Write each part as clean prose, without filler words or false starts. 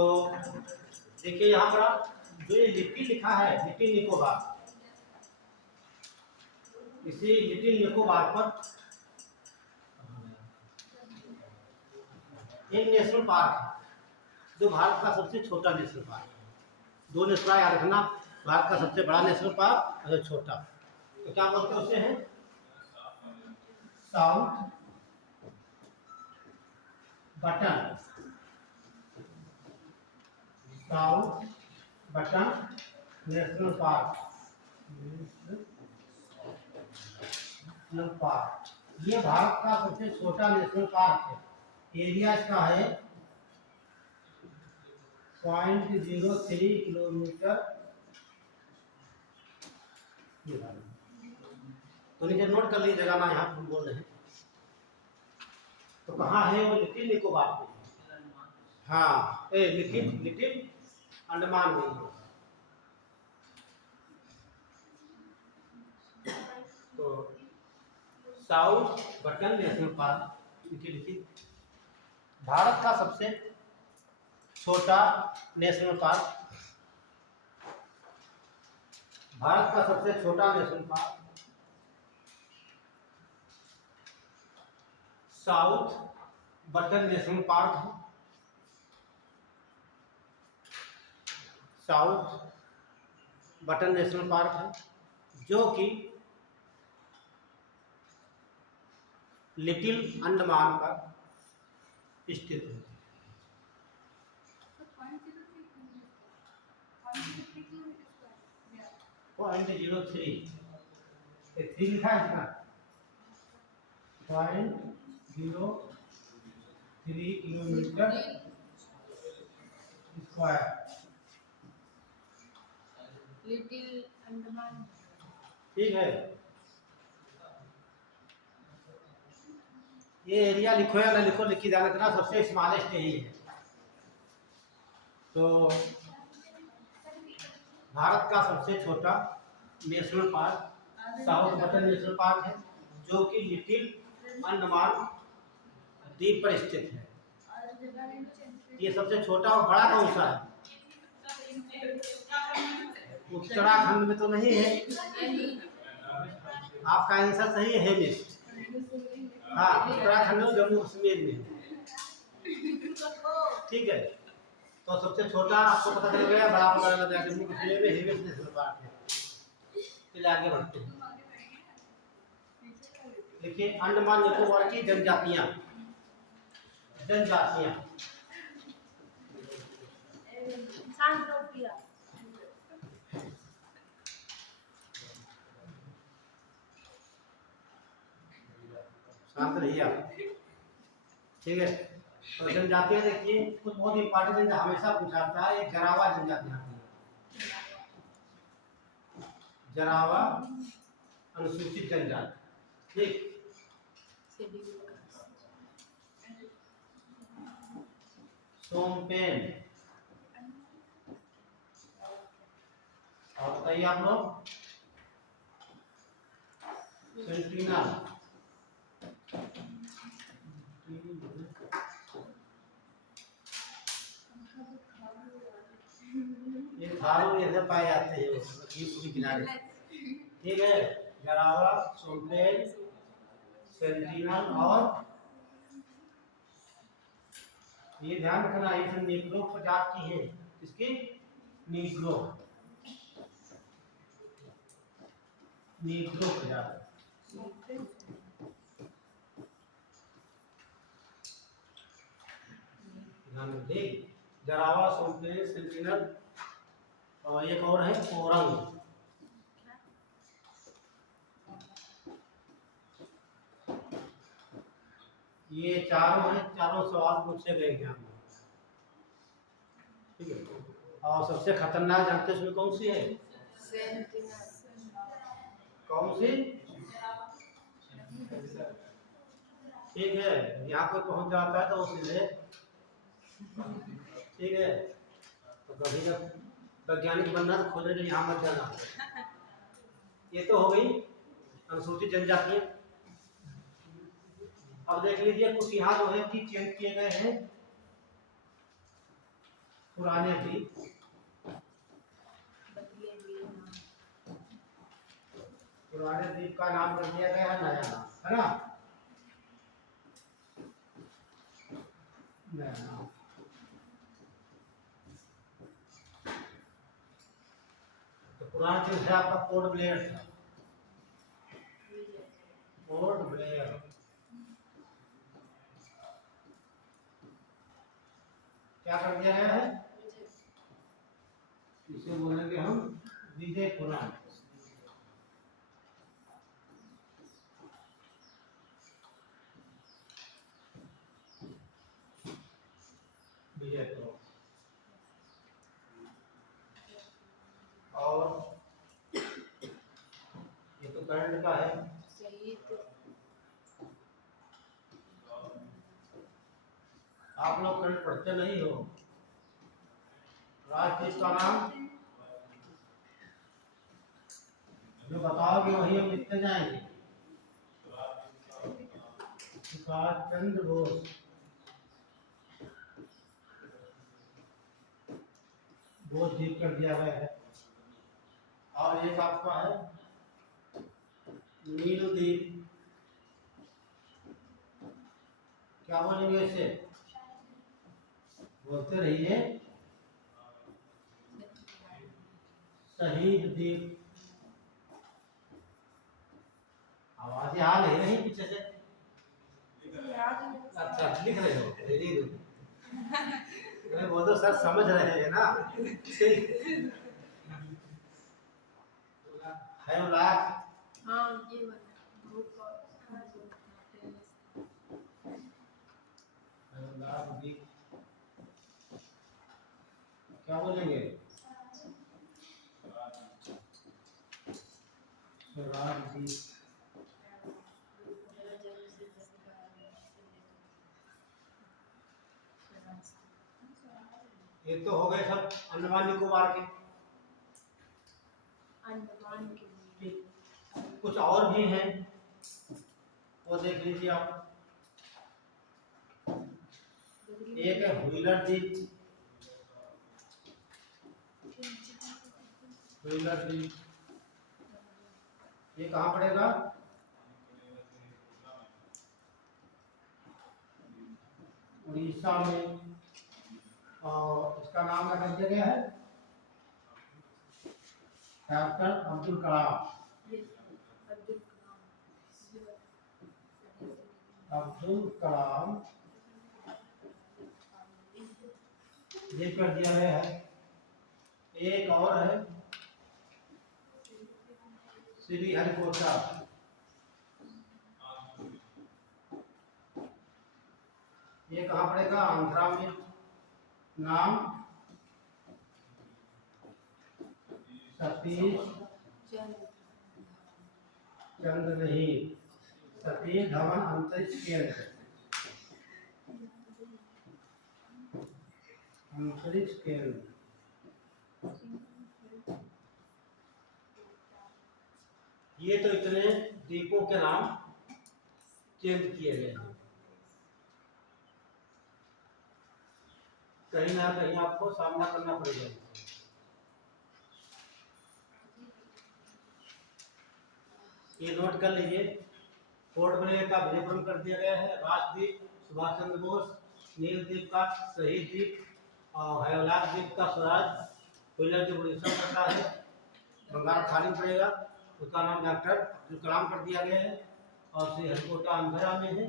तो देखिए यहाँ पर आप जो ये लिटिल लिखा है, लिटिल निकोबार, इसी लिटिल निकोबार पर एक नेशनल पार्क है जो भारत का सबसे छोटा नेशनल पार्क है। दो नेशनल याद रखना, भारत का सबसे बड़ा नेशनल पार्क और छोटा। तो क्या बोलते हैं उसे है south button, south button national park, national park. ये भारत का सबसे छोटा नेशनल पार्क है। एरिया इसका है 0.03 किलोमीटर। तो नीचे नोट कर लीजिएगा ना, यहाँ हम बोल रहे हैं। तो कहाँ है वो? लिटिल निकोबार में। हाँ, लिटिल लिटिल अंडमान में। तो south button national park little Bharat का सबसे छोटा नेशनल पार्क, भारत का सबसे छोटा national park south button national park है। साउथ बटन नेशनल पार्क है जो कि लिटिल अंडमान पर स्थित है। 0.03 लिखा है इसका 0.03 किलोमीटर स्क्वायर। लिटिल अंडमान, ठीक है। ये एरिया लिखो या ना लिखो, लिखी ध्यान रखना, सबसे स्मॉलेस्ट यही है। तो भारत का सबसे छोटा national park south button national park है जो कि लिटिल अंडमान द्वीप पर स्थित है। ये सबसे छोटा और बड़ा कौन सा है? उत्तराखंड में तो नहीं है। आपका आंसर सही है मिस। हाँ, उत्तराखंड और जम्मू कश्मीर में। ठीक है। तो सबसे छोटा आपको पता चल गया, बड़ा पता चल गया जम्मू कश्मीर में हेवेस नेशनल पार्क है। फिर आगे बढ़ते हैं। देखिए अंडमान निकोबार की जनजातियां, जनजातियां शांत रहिए आप। ठीक है। तो जनजातियां देखिए कुछ बहुत इंपॉर्टेंट हमेशा पूछाता है। एक जरावा जनजाति आती है, जरावा अनुसूचित जनजाति। ठीक। सोमपेन, और बताइए आप लोग सेंटिनल, ये थारू ऐसे पाए जाते हैं पूरी किनारे। ठीक है। जरावा, सोमपेन, सेंटिनल और ये ध्यान रखना ये सब नीग्रो प्रजाति की है। इसकी नीग्रो, नीग्रो प्रजाति। ध्यान दें, जरावा, सोमपेन, सेंटिनल और एक और है ओरंग। ये चारों हैं, चारों सवाल पूछे गए एग्जाम में। ठीक है। और सबसे खतरनाक जानते हैं उसमें कौन सी है? कौन सी? ठीक है। यहाँ पे पहुंच जाता है तो सीधे। ठीक है। तो कभी जब वैज्ञानिक बनना तो खोजने के लिए यहाँ मत जाना। ये तो हो गई अनुसूचित जनजातियां। अब देख लीजिए कुछ यहाँ जो है कि चेंज किए गए हैं। पुराने द्वीप, बदले हुए नाम। पुराने द्वीप का नाम कर दिया गया है नया नाम, है ना। नया नाम। तो पुराना चीज है आपका पोर्ट ब्लेयर था, पोर्ट ब्लेयर। क्या कर दिया गया है, इसे बोलेंगे हम विजयपुरम। विजयपुरम। और ये तो करंट का है, शहीद आप लोग करंट पढ़ते नहीं हो। राजदीप का नाम जो बताओगे वही हम लिखते जाएंगे। सुभाष चंद्र बोस, बोस द्वीप कर दिया गया है। और एक आपका है नील द्वीप, क्या बोलेंगे इसे, बोलते रहिए, शहीद द्वीप। आवाज आ नहीं रही पीछे से, अच्छा लिख रहे हो, वेरी गुड। वो तो सर समझ रहे हैं ना। हेमलाक, हाँ ये वाला ग्रुप और हेमलाक द्वीप क्या बोलेंगे, स्वराज द्वीप। ये तो हो गए सब अंडमान निकोबार के। अंडमान के लिए कुछ और भी हैं, वो देख लीजिए आप। एक है व्हीलर द्वीप, व्हीलर द्वीप, ये कहाँ पड़ेगा, उड़ीसा में। और इसका नाम क्या दिया गया है, कैप्टन अब्दुल कलाम। अब्दुल कलाम ये कर दिया गया है। एक और है श्री हरिकोटा, ये कहाँ पड़ेगा, आंध्रा में। नाम सतीश चंद्र नहीं, सतीश धवन अंतरिक्ष केंद्र, अंतरिक्ष केंद्र। ये तो इतने द्वीपों के नाम चेंज किए गए हैं। कहीं ना कहीं आपको सामना करना पड़ेगा। ये नोट कर लीजिए, पोर्ट ब्लेयर का विजयपुरम कर दिया गया है, राजद्वीप सुभाष चंद्र बोस, नील द्वीप का शहीद द्वीप और हेमलाक द्वीप का स्वराज, व्हीलर जो उड़ीसा पड़ता है, बंगाल खाली पड़ेगा, उसका नाम डॉक्टर अब्दुल कलाम कर दिया गया है। और श्री हरिकोटा आंध्रा में है।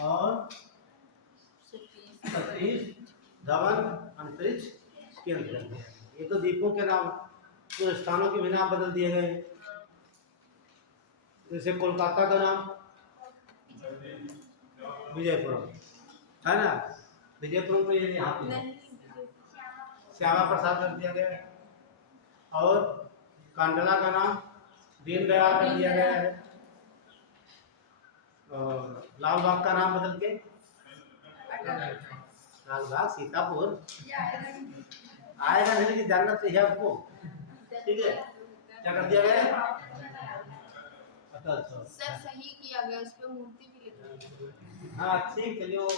और सतीश धवन अंतरिक्ष केंद्र है। ये तो द्वीपों के नाम, तो स्थानों के भी नाम बदल दिए गए। जैसे कोलकाता का नाम विजयपुरम है ना, विजयपुरम तो ये यहाँ पे श्यामा प्रसाद कर दिया गया है। और कांडला का नाम दीनदयाल कर दिया गया है। और लाल बाग का नाम बदल के लाल बाग सीतापुर आएगा, नहीं लेकिन जानना चाहिए आपको, ठीक है। क्या कर दिया गया है, सर सही किया गया, उस पे मूर्ति भी लिखी है। हाँ ठीक, चलिए वो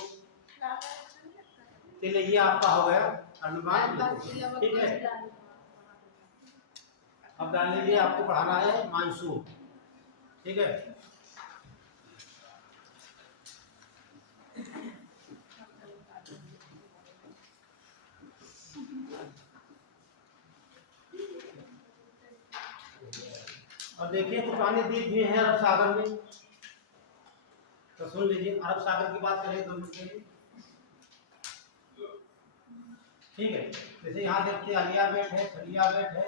तिल ये आपका हो गया अनुमान। ठीक है, अब डाल लीजिए, आपको पढ़ाना है मानसून। ठीक है, और देखिए तूफानी द्वीप भी है अरब सागर में। तो सुन लीजिए, अरब सागर की बात करें तो ठीक है, जैसे यहाँ देखते हैं अलिया बेट है, खलिया बेट है,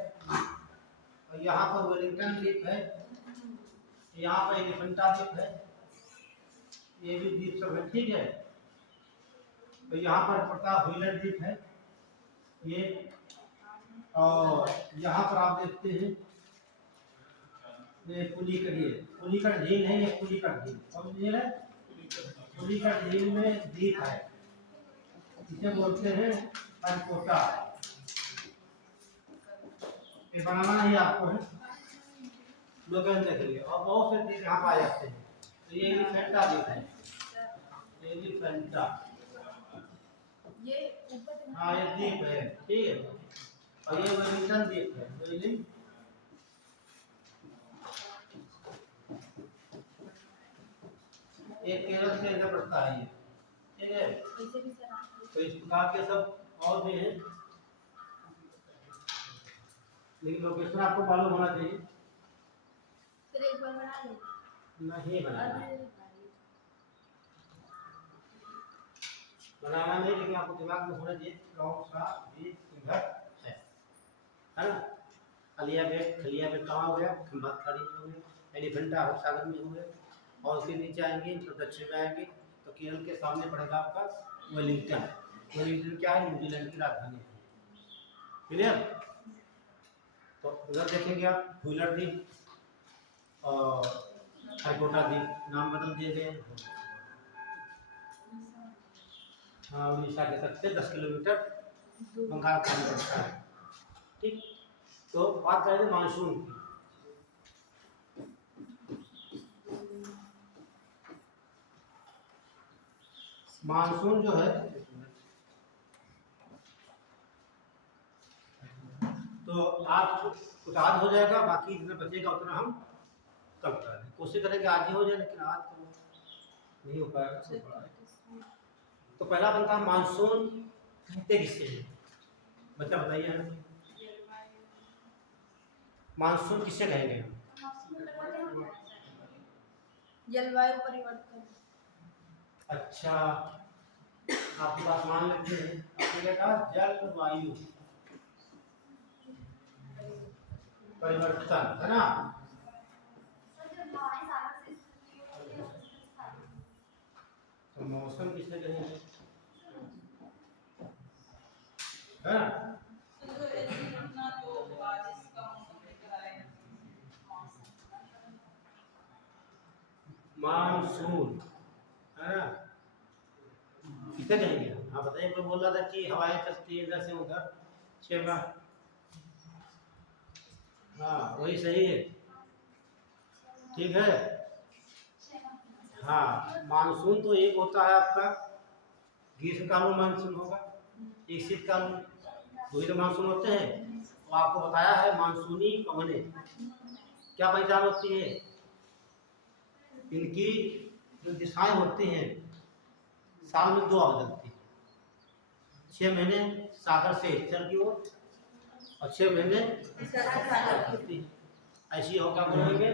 और यहाँ पर वेलिंगटन द्वीप है, यहाँ पर एलिफेंटा द्वीप है, ये भी द्वीप सब है। ठीक है, तो यहाँ पर पड़ता व्हीलर द्वीप है ये, और यहाँ पर आप देखते हैं ये पुलिकट झील है, ये पुलिकट झील कौन झील है? पुलिकट झील में द्वीप है, इसे बोलते हैं अरकोटा। ये बनाना ही आपको है, लोकेशन देखिए, और बहुत से द्वीप यहाँ पाए जाते हैं। तो ये एलिफेंटा द्वीप है, एलिफेंटा, हाँ ये द्वीप है। ठीक है, और ये वेलिंगटन द्वीप है, वेलिंगटन। एक केरल से इधर पड़ता है ये। ठीक है, तो इस प्रकार के सब और भी हैं, लेकिन लोकेशन आपको मालूम होना चाहिए। नहीं बनाना नहीं, लेकिन आपको दिमाग में होना चाहिए कौन सा द्वीप इधर है ना। अलिया बेट, खलिया बेट कहाँ हो गया? खंबात खाड़ी में हो गया, एलिफेंटा अरब सागर में हो गया, और उसके नीचे आएंगे तो दक्षिण में आएंगे तो केरल के सामने पड़ेगा आपका वेलिंगटन। वेलिंगटन क्या है? न्यूजीलैंड की राजधानी है। क्लियर? तो उधर देखेंगे आप व्हीलर द्वीप और अरकोटा द्वीप, नाम बदल दिए गए। हाँ, उड़ीसा के तट से 10 किलोमीटर बंगाल खाड़ी पड़ता है। ठीक, तो बात करें मानसून की। मानसून जो है तो आज कुछ आज हो जाएगा, बाकी जितना बचेगा उतना हम कल करेंगे। कोशिश करेंगे आज ही हो जाए, लेकिन आज तो नहीं हो पाएगा। तो पहला बनता है मानसून कहते किससे हैं? बच्चा बताइए, मानसून किससे कहेंगे? जलवायु परिवर्तन। अच्छा, आपके पास मान लेते हैं, आपने कहा जलवायु परिवर्तन, है ना। तो मौसम किससे कहेंगे? है ना? मानसून, है ना, किसे कहेंगे? हाँ बताइए, कोई बोल रहा था कि हवाएं चलती है इधर से उधर 6 बार। हाँ वही सही है, ठीक है। हाँ, मानसून तो एक होता है आपका ग्रीष्मकालीन मानसून होगा, एक शीतकालीन, दो ही तो मानसून होते हैं। तो आपको बताया है मानसूनी पवनें क्या पहचान होती है, इनकी जो दिशाएं होती हैं साल में 2 बदलती है। 6 महीने सागर से उत्तर की ओर और 6 महीने होती है। ऐसी होगा बोलेंगे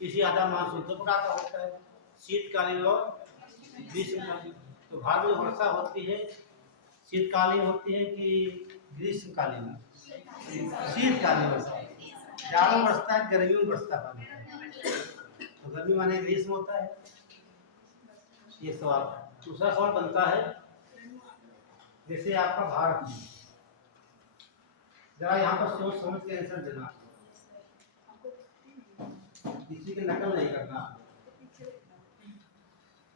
किसी आधा मानसून दो प्रकार का होता है, शीतकालीन और ग्रीष्मकालीन। तो भारत में वर्षा होती है शीतकालीन होती है कि ग्रीष्मकालीन? शीतकालीन वर्षा, जाड़ा बरसता है, गर्मी में बरसता है। तो गर्मी माने ग्रीष्म होता है। ये सवाल। दूसरा सवाल बनता है, जैसे आपका भारत, जरा यहाँ पर सोच समझ के आंसर देना, किसी की नकल नहीं करना,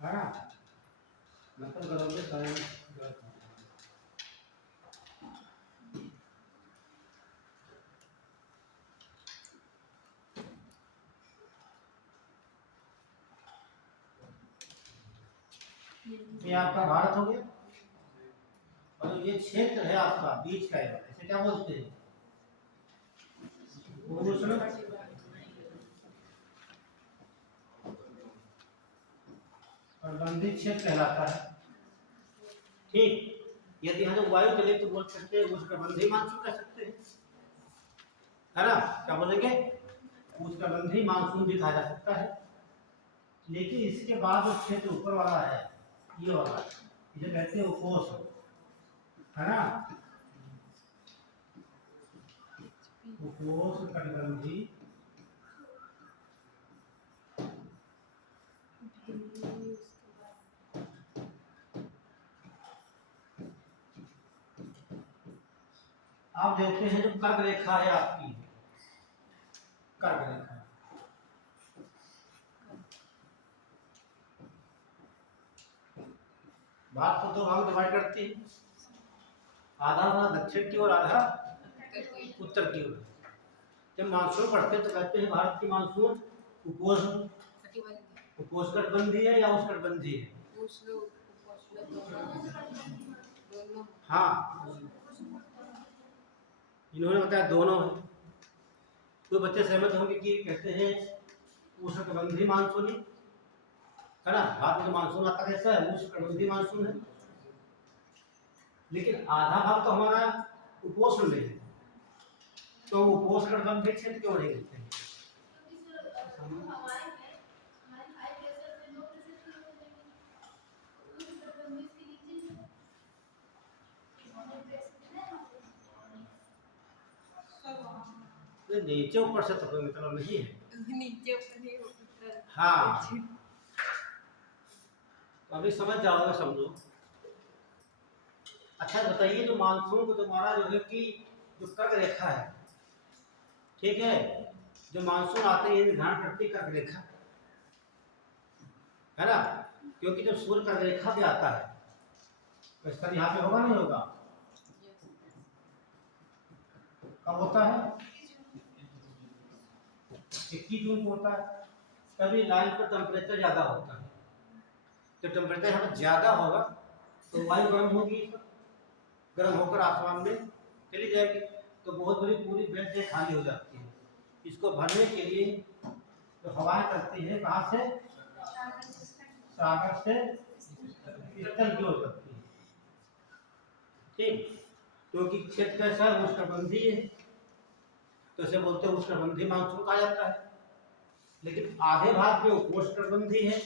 है ना। नकल करोगे तो ये आपका भारत हो गया। और ये क्षेत्र है आपका बीच का, इसे क्या बोलते हैं? उष्ण कटिबंधीय क्षेत्र कहलाता है। ठीक, यदि यहाँ जो वायु चले तो बोल सकते हैं उष्णकटिबंधीय मानसून कह सकते हैं, है ना? क्या बोलेंगे? उष्णकटिबंधीय मानसून भी कहा जा सकता है। लेकिन इसके बाद जो क्षेत्र ऊपर वाला है, ये वाला, इसे कहते हैं उपोष्ण, है ना? उपोष्ण कटिबंधीय आप देखते हैं जो कर्क रेखा है आपकी, कर्क रेखा भारत को दो भाग डिवाइड करती है, आधा भाग दक्षिण की ओर, आधा उत्तर की ओर। जब मानसून पढ़ते हैं तो कहते हैं भारत की मानसून उपोष्ण कटिबंधीय है या उष्णकटिबंधीय है? हाँ, इन्होंने बताया दोनों है। कोई बच्चे सहमत होंगे कि कहते हैं उष्णकटिबंधीय मानसून है ना, भारत में मानसून आता कैसा है? उष्णकटिबंधीय मानसून है। लेकिन आधा भाग तो हमारा उपोष्ण में है, तो उपोष्ण कटिबंधीय क्षेत्र क्यों नहीं कहते हैं? नीचे ऊपर से तो कोई मतलब नहीं है, नीचे ऊपर नहीं होता। हाँ, तो अभी समझ जाओगे, समझो। अच्छा बताइए, जो मानसून को तुम्हारा जो है कि जो कर्क रेखा है, ठीक है, जो मानसून आते ही निर्धारण करती कर्क रेखा, है ना? क्योंकि जब सूर्य कर्क रेखा पे आता है तो इसका यहाँ पे होगा नहीं होगा? कब होता है? 21 जून को होता है। तभी लाइन पर टेम्परेचर ज्यादा होता है। तो टेम्परेचर यहाँ पर ज्यादा होगा तो वायु गर्म होगी, गर्म होकर आसमान में चली जाएगी, तो बहुत बड़ी पूरी बेल्ट खाली हो जाती है। इसको भरने के लिए तो हवाएं करती है कहाँ से? सागर से ईस्टर्न की ओर करती है, ठीक, क्योंकि क्षेत्र कैसा है? उष्णकटिबंधीय है, तो इसे बोलते हैं उष्णकटिबंधीय मानसून कहा जाता है। लेकिन आधे भाग में उपोष्णकटिबंधीय है,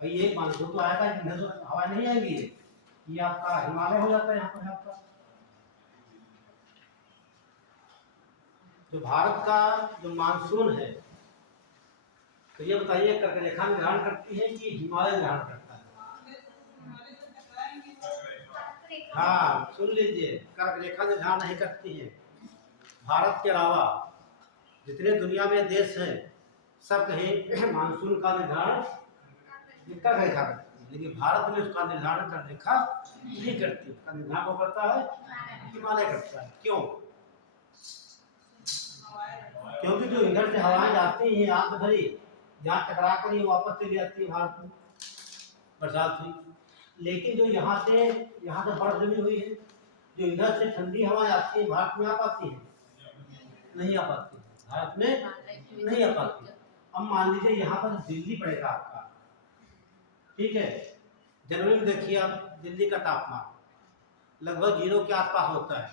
और ये मानसून तो आएगा, इधर तो हवा नहीं आएगी, ये आपका हिमालय हो जाता है यहाँ पर आपका। जो भारत का जो मानसून है, तो ये बताइए कर्क रेखा निर्धारण करती है कि हिमालय निर्धारण करता है? हाँ, सुन लीजिए, कर्क रेखा निर्धारण नहीं करती है। भारत के अलावा जितने दुनिया में देश हैं, सब कहीं मानसून का निर्धारण कर्क रेखा करती है, लेकिन भारत में उसका निर्धारण कर्क रेखा नहीं करती। उसका निर्धारण वो करता है, हिमालय करता है। क्यों? क्योंकि जो इधर से हवाएं जाती हैं आंख भरी, यहाँ टकरा कर ये वापस चली जाती है भारत में, बरसात हुई। लेकिन जो यहाँ से बर्फ जमी हुई है, जो इधर से ठंडी हवाएं आती है, भारत में आ पाती है? नहीं आ पाती, भारत में नहीं आ पाती। अब मान लीजिए यहाँ पर दिल्ली पड़ेगा आपका, ठीक है, जनवरी में देखिए आप दिल्ली का तापमान लगभग 0 के आसपास होता है,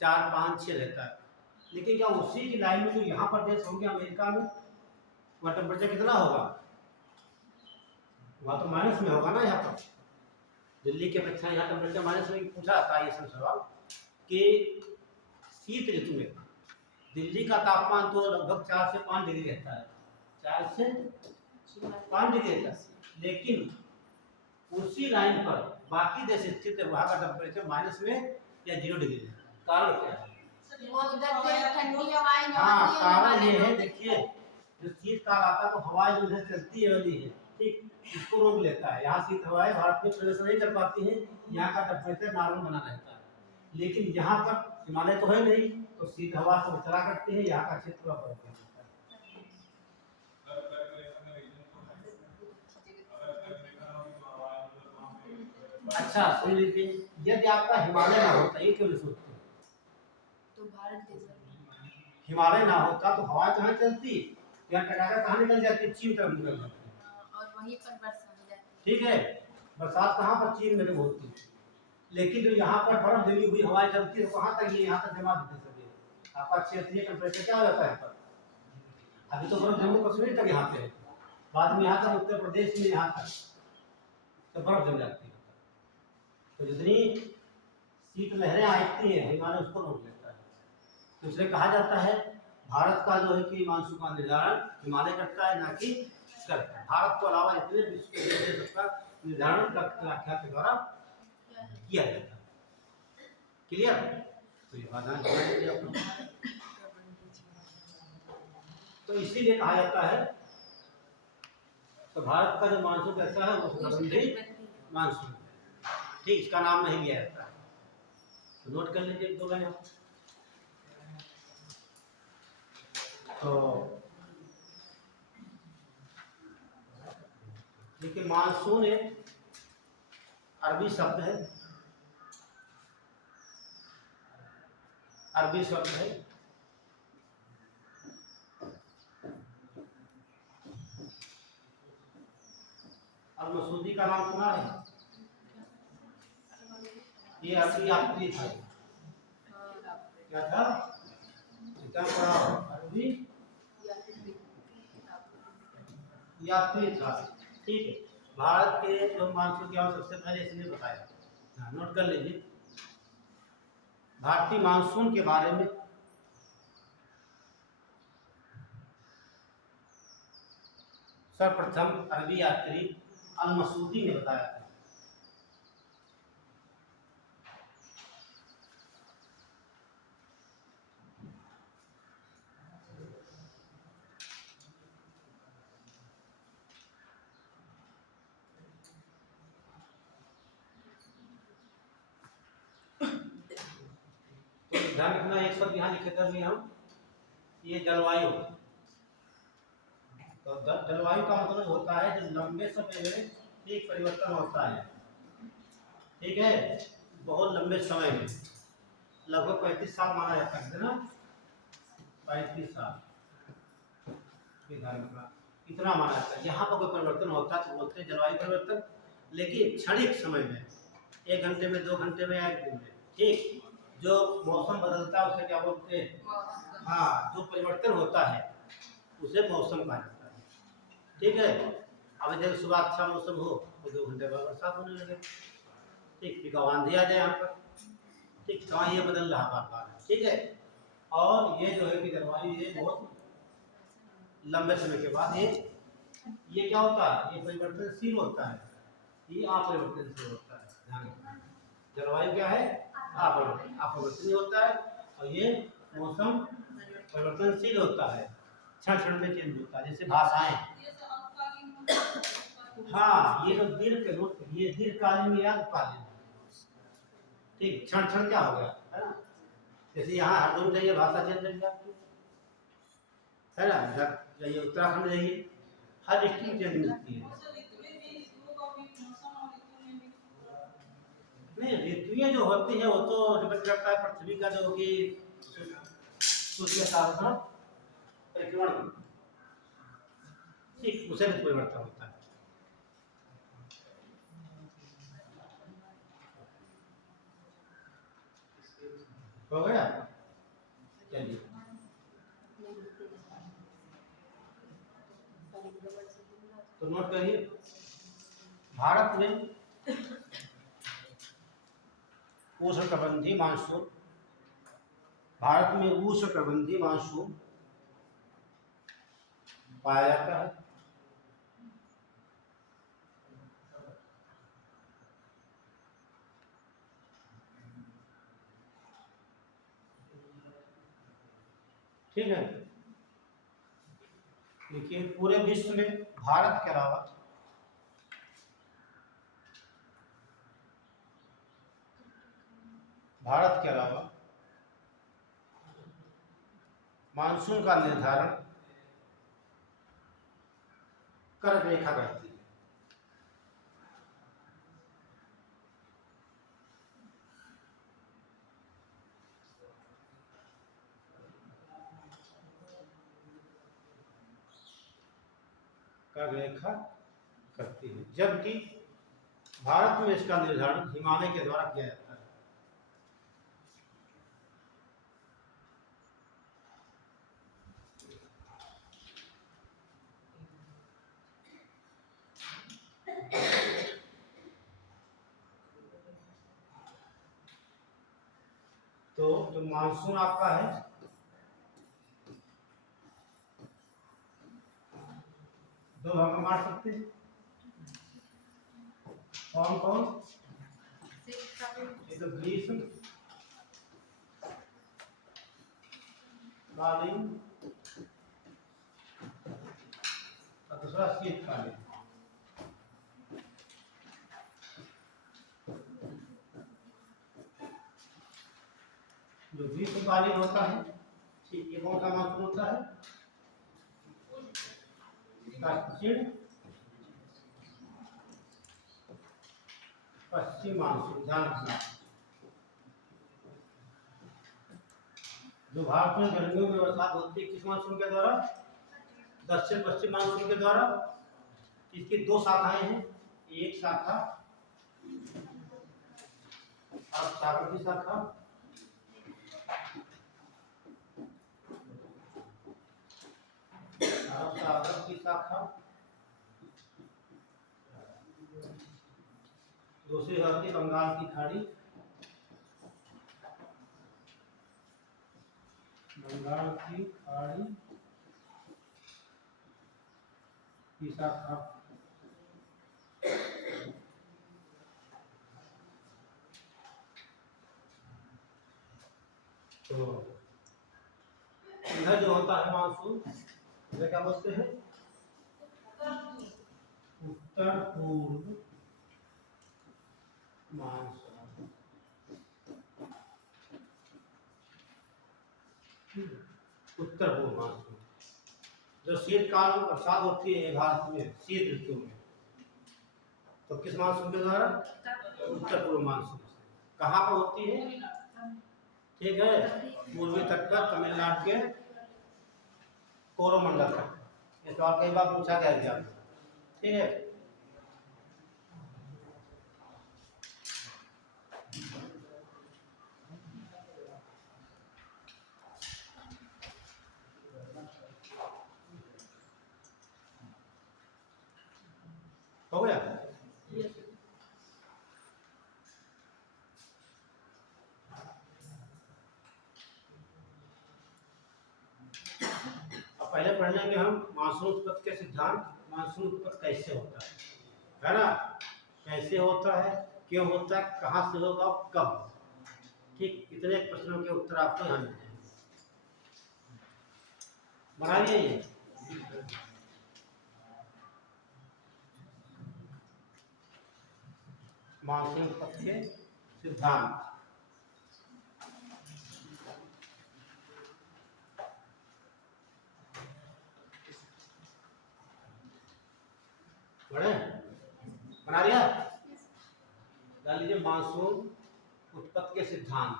4, 5, 6 रहता है। लेकिन क्या उसी की लाइन में जो यहाँ पर देश होंगे अमेरिका में, वहाँ टेम्परेचर कितना होगा? वहाँ तो माइनस में होगा ना। यहाँ पर दिल्ली के अपेक्षा यहाँ टेम्परेचर माइनस में। पूछा था ये सब सवाल कि शीत ऋतु में दिल्ली का तापमान तो लगभग 4 से 5 डिग्री रहता है, 4 से 5 डिग्री रहता है, लेकिन उसी लाइन पर बाकी देश स्थित है, वहाँ का टेम्परेचर माइनस में या 0 डिग्री है। कारण क्या है? वो उधर से ठंडी हवाएं हाँ, कारण ये है, देखिए, जो शीतकाल आता है तो हवाएं जो इधर चलती है वाली है, ठीक, इसको रोक लेता है। यहाँ शीत हवाएं भारत में प्रवेश नहीं कर पाती हैं, यहाँ का टेम्परेचर नॉर्मल बना रहता है। लेकिन यहाँ पर हिमालय तो है नहीं, तो शीत हवा सब चला करती है, यहाँ का क्षेत्र बर्फ हो जाता है। अच्छा सुन लीजिए, यदि आपका हिमालय ना होता, ये क्यों नहीं सोचते? तो भारत देश है। हिमालय ना होता तो हवा कहाँ चलती, या टकराकर कहाँ निकल जाती, चीन तरफ निकल जाती। और वहीं पर वर्षा हो जाती। ठीक है, बरसात कहाँ पर, चीन में होती है। लेकिन जो यहाँ पर बर्फ जमी हुई हवाएं चलती है, कहाँ तक, ये यहाँ तक जमा दे सके। आपका क्षेत्रीय टेम्परेचर क्या हो जाता है पर? अभी तो बर्फ जम्मू कश्मीर तक यहाँ पे है, बाद में यहाँ तक उत्तर प्रदेश में यहाँ तक तो बर्फ जम जाती है। तो जितनी शीत लहरें आती हैं, हिमालय उसको रोक लेता है। तो इसलिए कहा जाता है भारत का जो है कि मानसून का निर्धारण हिमालय करता है, ना कि करता है। भारत को अलावा इतने विश्व के देश उसका निर्धारण व्याख्या के द्वारा किया जाता है। क्लियर? तो ये बात ध्यान रखिए अपना। तो इसीलिए कहा जाता है तो भारत का जो मानसून कैसा है वो संबंधी मानसून, ठीक, इसका नाम नहीं लिया जाता है। तो नोट कर लीजिए एक दो लाइन। तो देखिए मानसून एक अरबी शब्द है, अरबी शब्द है। अब मसूदी का नाम सुना है? ये अरबी यात्री था। क्या था? अरबी यात्री था। ठीक है, भारत के जो मानसून क्या सबसे पहले इसने बताया, नोट कर लीजिए। भारतीय मानसून के बारे में सर्वप्रथम अरबी यात्री अल मसूदी ने बताया था। तो ध्यान रखना, एक शब्द यहाँ लिखे कर हम, ये जलवायु। तो जलवायु का मतलब होता है जब लंबे समय में एक परिवर्तन होता है। ठीक है, बहुत लंबे समय में, लगभग 35 साल माना जाता है ना, 35 साल इतना माना जाता है। यहाँ पर कोई परिवर्तन होता है तो बोलते हैं जलवायु परिवर्तन। लेकिन क्षणिक समय में, 1 घंटे में, 2 घंटे में, 1 दिन में, ठीक, जो मौसम बदलता है उसे क्या बोलते हैं? हाँ, जो परिवर्तन होता है उसे मौसम कहा जाता है। ठीक है, अब जब सुबह अच्छा मौसम हो तो 2 घंटे बाद बरसात होने लगे, ठीक, फिर आंधी आ जाए यहाँ पर, ठीक, कहाँ ये बदल रहा बार बार, ठीक है। और ये जो है कि जलवायु ये बहुत लंबे समय के बाद ये क्या होता है, ये परिवर्तनशील होता है, ये अपरिवर्तनशील होता है। ध्यान रखना, जलवायु क्या है? अपरिवर्तनीय होता है, और ये मौसम परिवर्तनशील होता है, क्षण क्षण में चेंज होता है, जैसे भाषाएं। हाँ, ये जो ये दीर्घकालीन या अल्पकालीन, ठीक, क्षण क्षण क्या हो गया है ना, जैसे यहाँ हरदोई जाइए भाषा चेंज हो जाती है ना, इधर जाइए उत्तराखंड जाइए, हर डिस्ट्रिक्ट चेंज मिलती है। नहीं, ऋतुएं जो होती है वो तो डिपेंड करता है पृथ्वी का जो कि सूर्य का परिक्रमण, ठीक, उसे भी परिवर्तन होता है। हो गया, चलिए। तो नोट करिए, भारत में उष्णकटिबंधीय मानसून, भारत में उष्णकटिबंधीय मानसून पाया जाता है। ठीक है, देखिए पूरे विश्व में भारत के अलावा मानसून का निर्धारण कर्क रेखा करती है। कर्क रेखा करती है, जबकि भारत में इसका निर्धारण हिमालय के द्वारा किया जाता है। तो जो मानसून आपका है, दो भाग में बांट सकते हैं। कौन कौन? एक तो ग्रीष्म कालीन और दूसरा शीतकालीन। जो ग्रीष्मकालीन होता है, ये कौन सा मानसून होता है? दक्षिण पश्चिम मानसून। ध्यान रखना, जो भारत में गर्मियों में बरसात होती है किस मानसून के द्वारा? दक्षिण पश्चिम मानसून के द्वारा। इसकी दो शाखाएं हैं, एक शाखा अरब सागर की शाखा, अरब सागर की शाखा, दूसरी होती बंगाल की खाड़ी, बंगाल की खाड़ी की शाखा। तो इधर जो होता है मानसून, इधर क्या बोलते हैं? उत्तर पूर्व मानसून। उत्तर पूर्व मानसून। जो शीतकाल में बरसात होती है भारत में शीत ऋतु में, तो किस मानसून के द्वारा? उत्तर पूर्व मानसून से। कहाँ पर होती है? ठीक है, पूर्वी तट पर, तमिलनाडु के कोरोमंडल तक। ये सवाल कई बार पूछा गया एग्जाम में। ठीक है, हो गया। अब पहले पढ़ लेंगे हम मानसून उत्पत्ति के सिद्धांत, मानसून उत्पत्ति कैसे होता है ना? कैसे होता है, क्यों होता है, कहाँ से होगा और कब। ठीक, इतने प्रश्नों के उत्तर आपको यहाँ मिल जाएंगे। बनाइए ये। मानसून उत्पत्ति के सिद्धांत। बड़े बना लिया? डाल लीजिए मानसून उत्पत्ति के सिद्धांत।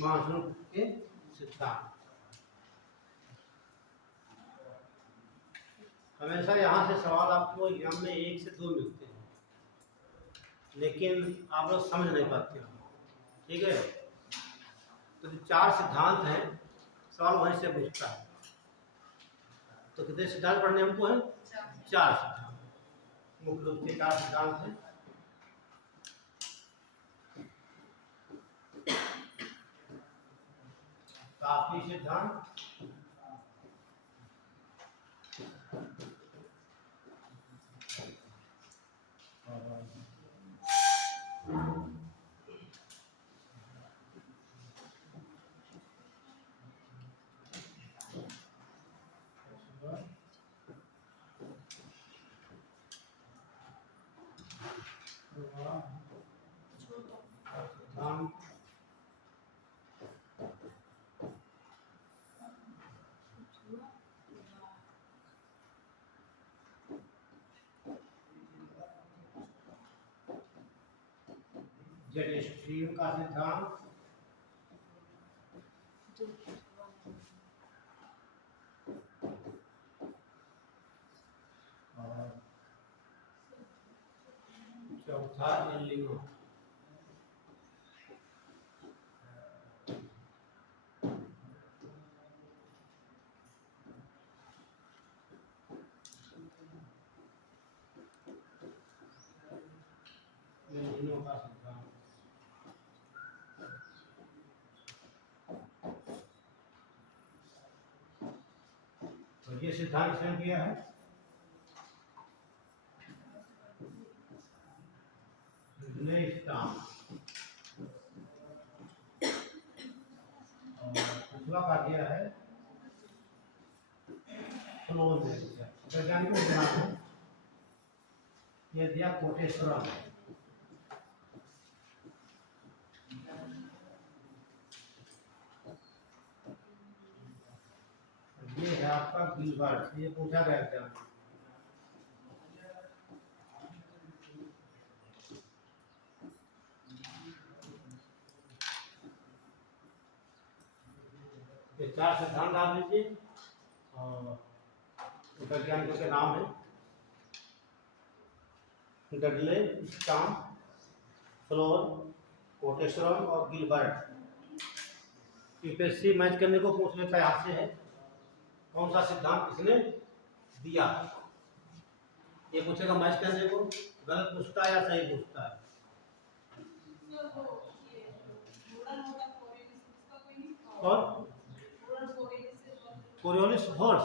मानसून के सिद्धांत हमेशा यहाँ से सवाल आपको एग्जाम में 1 से 2 मिलते हैं, लेकिन आप लोग समझ नहीं पाते हो। ठीक है, तो 4 सिद्धांत हैं, सवाल वहीं से पूछता है। तो कितने सिद्धांत पढ़ने हमको हैं? 4 सिद्धांत। मुख्य रूप से 4 सिद्धांत हैं। तापीय सिद्धांत, जेट स्ट्रीम का सिद्धांत, और चौथा एल नीनो। एल नीनो का सिद्धांत, तो ये सिद्धांत किसने दिया है? दूसरा का दिया है फ्लोर ने दिया, वैज्ञानिकों के नाम है, ये दिया कोटेश्वरम। ये है आपका गिलबर्ट, ये पूछा गया एग्जाम में। ये चार सिद्धांत डाल लीजिए और वैज्ञानिकों के नाम है डडले, स्टाम, फ्लोर, कोटेश्वरम और गिलबर्ट। यूपीएससी मैच करने को पूछ लेता है यहाँ से है कौन सा सिद्धांत किसने दिया। ये पूछेगा मैच करने को, गलत पूछता है या सही पूछता है। और कोरियोलिस हॉर्स,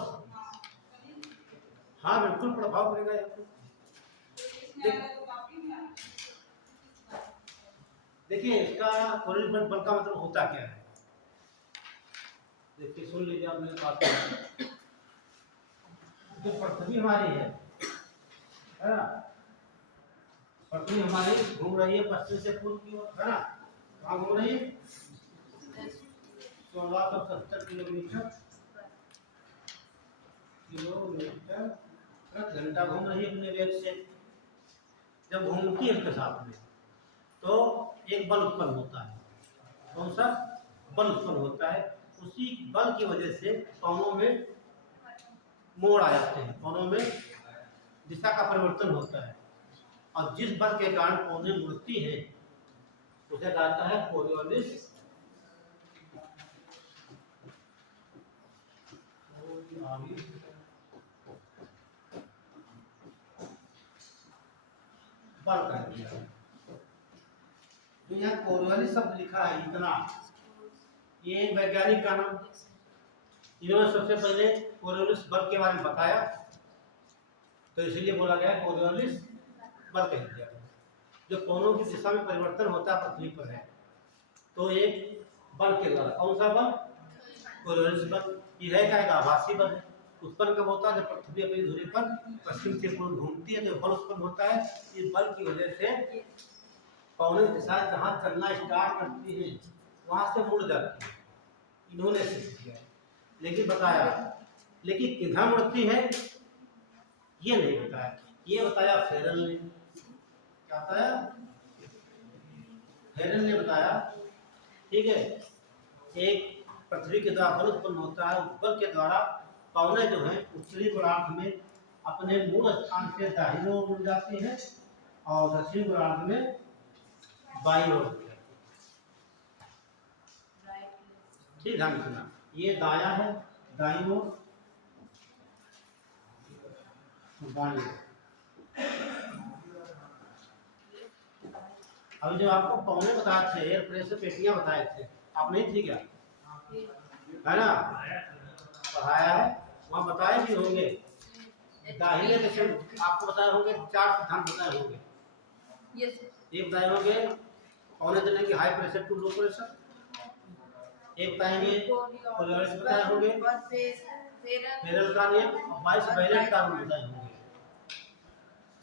हाँ बिल्कुल प्रभाव पड़ेगा यहाँ पे। देखिए इसका कोरियोलिस बल का मतलब होता क्या है, देखिए सुन लीजिए आप मेरे पास। जो पृथ्वी हमारी है ना, पृथ्वी हमारी घूम रही है पश्चिम से पूर्व की ओर, है ना। कहाँ घूम रही है? 1670 किलोमीटर घंटा घूम रही है अपने वेग से। जब घूमती है उसके साथ में तो एक बल उत्पन्न होता है। कौन सा बल उत्पन्न होता है? उसी बल की वजह से कोनों में मोड़ आ जाते हैं, कोनों में दिशा का परिवर्तन होता है, और जिस बल के कारण कोने मुड़ती है उसे कहता है कोरियोलिस बल कह दिया। तो यहाँ कोरियोलिस शब्द लिखा है इतना, ये वैज्ञानिक का नाम। इन्होंने सबसे पहले कोरियोलिस बल के बारे में बताया, तो इसलिए बोला गया कोरियोलिस बल कह दिया। जो कोनों की दिशा में परिवर्तन होता है पृथ्वी पर है, तो एक बल के द्वारा, कौन सा बल? कोरियोलिस बल। यह है क्या? एक आभासी बल है। उत्पन्न कब होता है? जब पृथ्वी अपनी धुरी पर पश्चिम से पूर्व घूमती है तो बल उत्पन्न होता है। इस बल की वजह से कोने की दिशा जहाँ चलना स्टार्ट करती है वहां से मुड़ जाती है। इन्होंने सिद्ध किया, लेकिन बताया, लेकिन किधर मुड़ती है ये नहीं बताया। ये बताया फेरल ने। क्या बताया? फेरल ने बताया। ठीक है, एक पृथ्वी के द्वारा बल उत्पन्न होता है, उस बल के द्वारा कोने जो है उत्तरी गोलार्ध में अपने मूल स्थान से दाहिनी ओर मुड़ जाती है और दक्षिणी गोलार्ध में बाईं ओर। ठीक, ध्यान रखना, ये दायां है, दाईं ओर, बाईं ओर। अभी जो आपको पौने बताए थे, एयर प्रेशर पेटियां बताए थे, आप नहीं थी क्या? है ना, पढ़ाया है, वहाँ बताए भी होंगे। दाहिने दिशा आपको बताए होंगे, 4 सिद्धांत बताए होंगे। एक बताए होंगे पौने देने की high pressure to low pressure, एक बताएंगे कोरियोलिस बताए होंगे, फेरल का नियम, और वाइस बैलेंट का नियम बताए होंगे।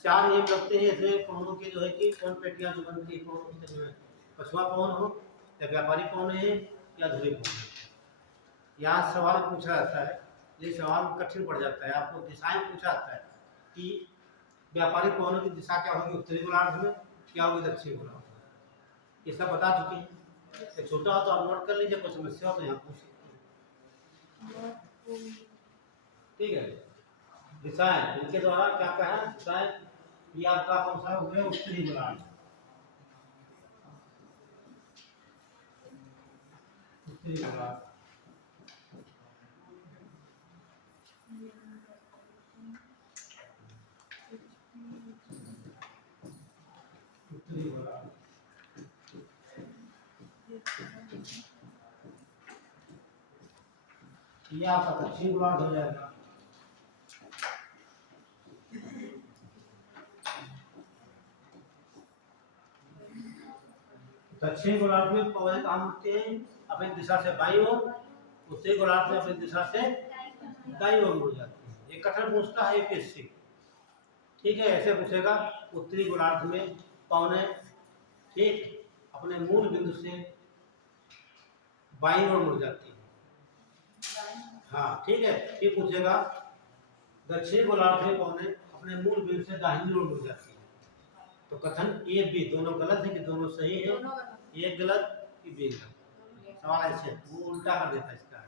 4 नियम रखते हैं इसमें पौनों के जो है कि कौन पेटियां जो बनती है पौनों की तरह, पछुआ पौन हो या व्यापारी पौन है या धुरी पौन है। यहाँ सवाल पूछा जाता है, ये सवाल कठिन पड़ जाता है, आपको दिशाएं पूछा जाता है कि व्यापारी पौनों की दिशा क्या होगी, उत्तरी गोलार्ध में, क्या होगी दक्षिणी गोलार्ध में। ये सब बता चुके हैं। ये छोटा हो तो आप नोट कर लीजिए, कोई समस्या हो तो यहाँ पूछ सकते हैं। ठीक है, दिशाएं इनके द्वारा क्या कहा दिशाएं, ये आपका कौन सा हो गया उत्तरी गोलार्ध। उत्तरी गोलार्ध उत्तरी गोलार्ध ये आपका दक्षिण गोलार्ध हो जाएगा। दक्षिण गोलार्ध में पवन कहाँ होते हैं अपनी दिशा से बाईं ओर, उत्तरी गोलार्ध में अपनी दिशा से दाईं ओर मुड़ जाते हैं। ये कठिन पूछता है यूपीएससी। ठीक है, ऐसे पूछेगा उत्तरी गोलार्ध में पवनें ठीक अपने मूल बिंदु से बाईं ओर मुड़ जाती है। हाँ ठीक है, ये पूछेगा दक्षिण गोलार्ध में पवनें अपने मूल बिंदु से दाहिनी ओर मुड़ जाती है। तो कथन ए बी दोनों गलत है कि दोनों सही है? एक गलत कि बी गलत। सवाल ऐसे वो उल्टा कर देता है इसका,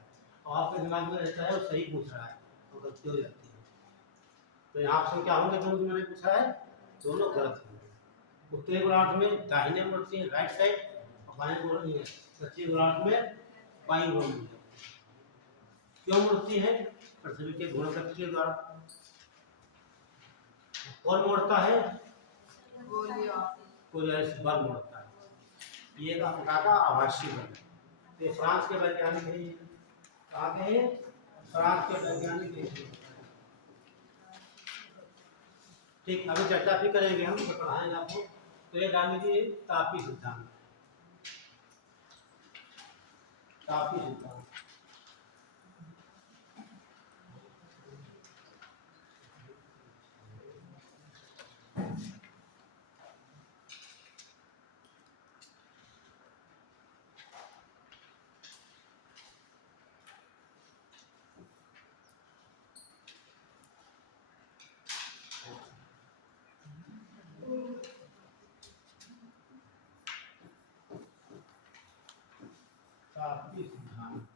और आपके दिमाग में रहता है वो सही पूछ रहा है तो गलती हो जाती है। तो यहाँ से क्या होंगे, दोनों जो मैंने पूछा है दोनों गलत होंगे। उत्तरी गोलार्ध में दाहिने मुड़ती है राइट साइड, और बाएं गोलार्ध में दक्षिण गोलार्ध में बाईं ओर मुड़ती है। क्यों मुड़ती है? पृथ्वी के घूर्णन के द्वारा। कौन मोड़ता है? कोरियस बल मोड़ता है। ये एक अफ्रीका का आभासी बल है। ये फ्रांस के वैज्ञानिक हैं। कहाँ के हैं? फ्रांस के वैज्ञानिक हैं। ठीक, अभी चर्चा भी करेंगे हम, तो पढ़ाएंगे आपको। तो ये डाल लीजिए तापी सिद्धांत। तापी सिद्धांत तापी सिद्धांत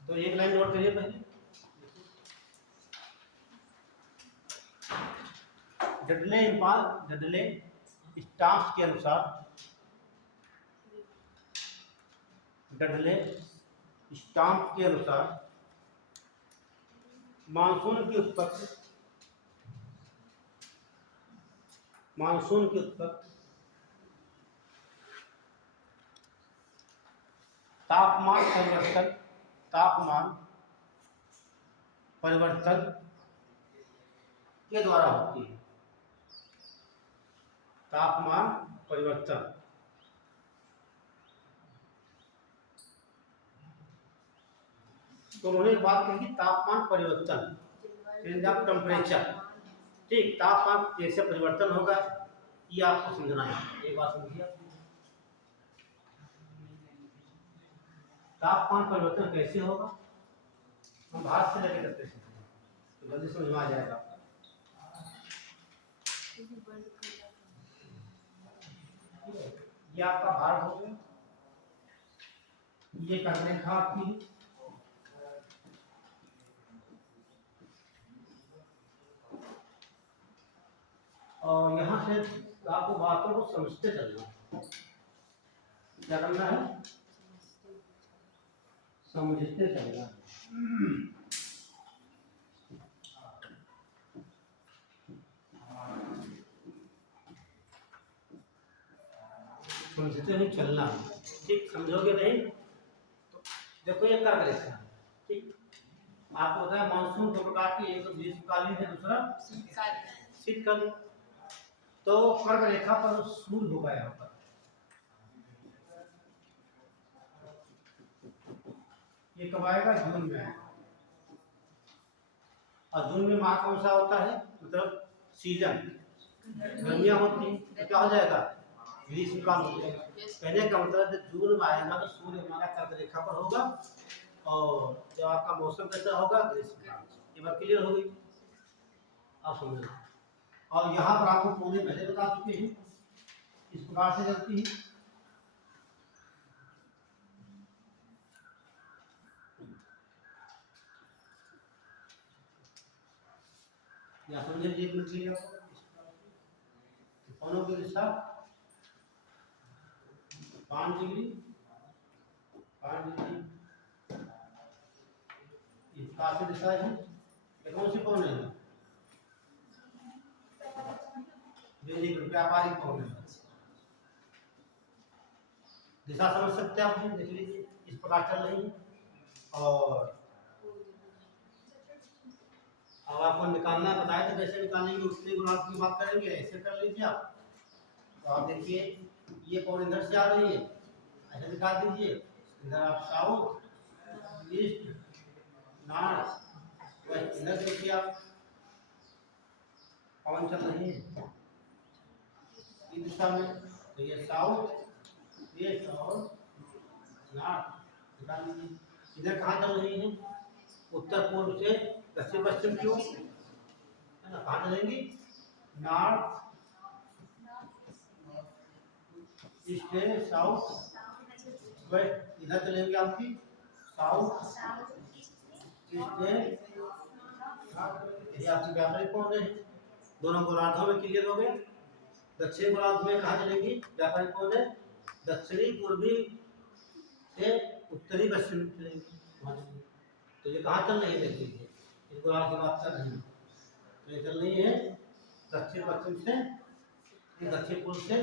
तो एक लाइन नोट करिए पहले। डडले स्टाम्प्स के अनुसार, डडले स्टाम्प के अनुसार मानसून की उत्पत्ति तापमान परिवर्तन के द्वारा होती है। तापमान परिवर्तन तो उन्होंने एक बात कही, तापमान परिवर्तन चेंज ऑफ टेम्परेचर। ठीक, तापमान कैसे परिवर्तन होगा ये आपको समझना है। एक बात समझिए, तापमान परिवर्तन कैसे होगा, हम भारत से लेकर करते हैं तो जल्दी समझ में आ जाएगा। ये आपका भारत हो गया, ये कर्णरेखा आपकी है, और यहाँ से आपको बातों को समझते चलना है। क्या करना है? समझते चलना है। समझते हुए चलना है। ठीक, समझोगे नहीं तो देखो ये कर्क रेखा है। ठीक, आपको पता है मानसून दो प्रकार की, एक तो ग्रीष्मकालीन है, दूसरा शीतकालीन। तो कर्क रेखा पर सूर्य होगा यहाँ पर, ये कब आएगा? जून में आएगा। और जून में माह कौन सा होता है, मतलब सीजन, गर्मियाँ होती हैं, तो क्या हो जाएगा? ग्रीष्मकाल हो जाएगा। कहने का मतलब है जून में आएगा तो सूर्य हमारा कर्क रेखा पर होगा, और जब आपका मौसम कैसा होगा? ग्रीष्मकाल। ये बात क्लियर हो गई। आप समझना। और यहाँ पर आपको कोने पहले बता चुके हैं, इस प्रकार से चलती है। या समझ लीजिए मटेरियल कोनों की दिशा 5 डिग्री, 5 डिग्री इसका से दिशा है। ये कौन सी कोण है? व्यापारिक कोण है। दिशा समझ सकते हैं आप, देख लीजिए इस प्रकार चल रही है। और अब आपको निकालना बताया तो कैसे निकालेंगे, उसके गुणांक की बात करेंगे। ऐसे कर लीजिए आप। तो आप देखिए ये कोण इधर से आ रही है, ऐसे निकाल दीजिए। इधर आप साउथ ईस्ट नॉर्थ वेस्ट, इधर देखिए आप पवन चल रही है इस दिशा में। तो ये साउथ ईस्ट और नॉर्थ निकाल लीजिए। इधर कहाँ चल रही है? उत्तर पूर्व से दक्षिण पश्चिम की ओर, है ना। कहाँ चलेंगी? नॉर्थ ईस्ट है, साउथ वेस्ट इधर चलेंगे आपकी साउथ ईस्ट है। ये आपकी व्यापारिक कोण है, दोनों गोलार्धों में क्लियर हो गया। दक्षिण गोलार्ध में कहाँ चलेंगी? व्यापारिक कोण है दक्षिणी पूर्वी से उत्तरी पश्चिम चलेंगी। तो ये कहाँ चल रही है? देख लीजिए इस गोलार्ध की बात कर रही है। तो ये चल रही है दक्षिण पश्चिम से, दक्षिण पूर्व से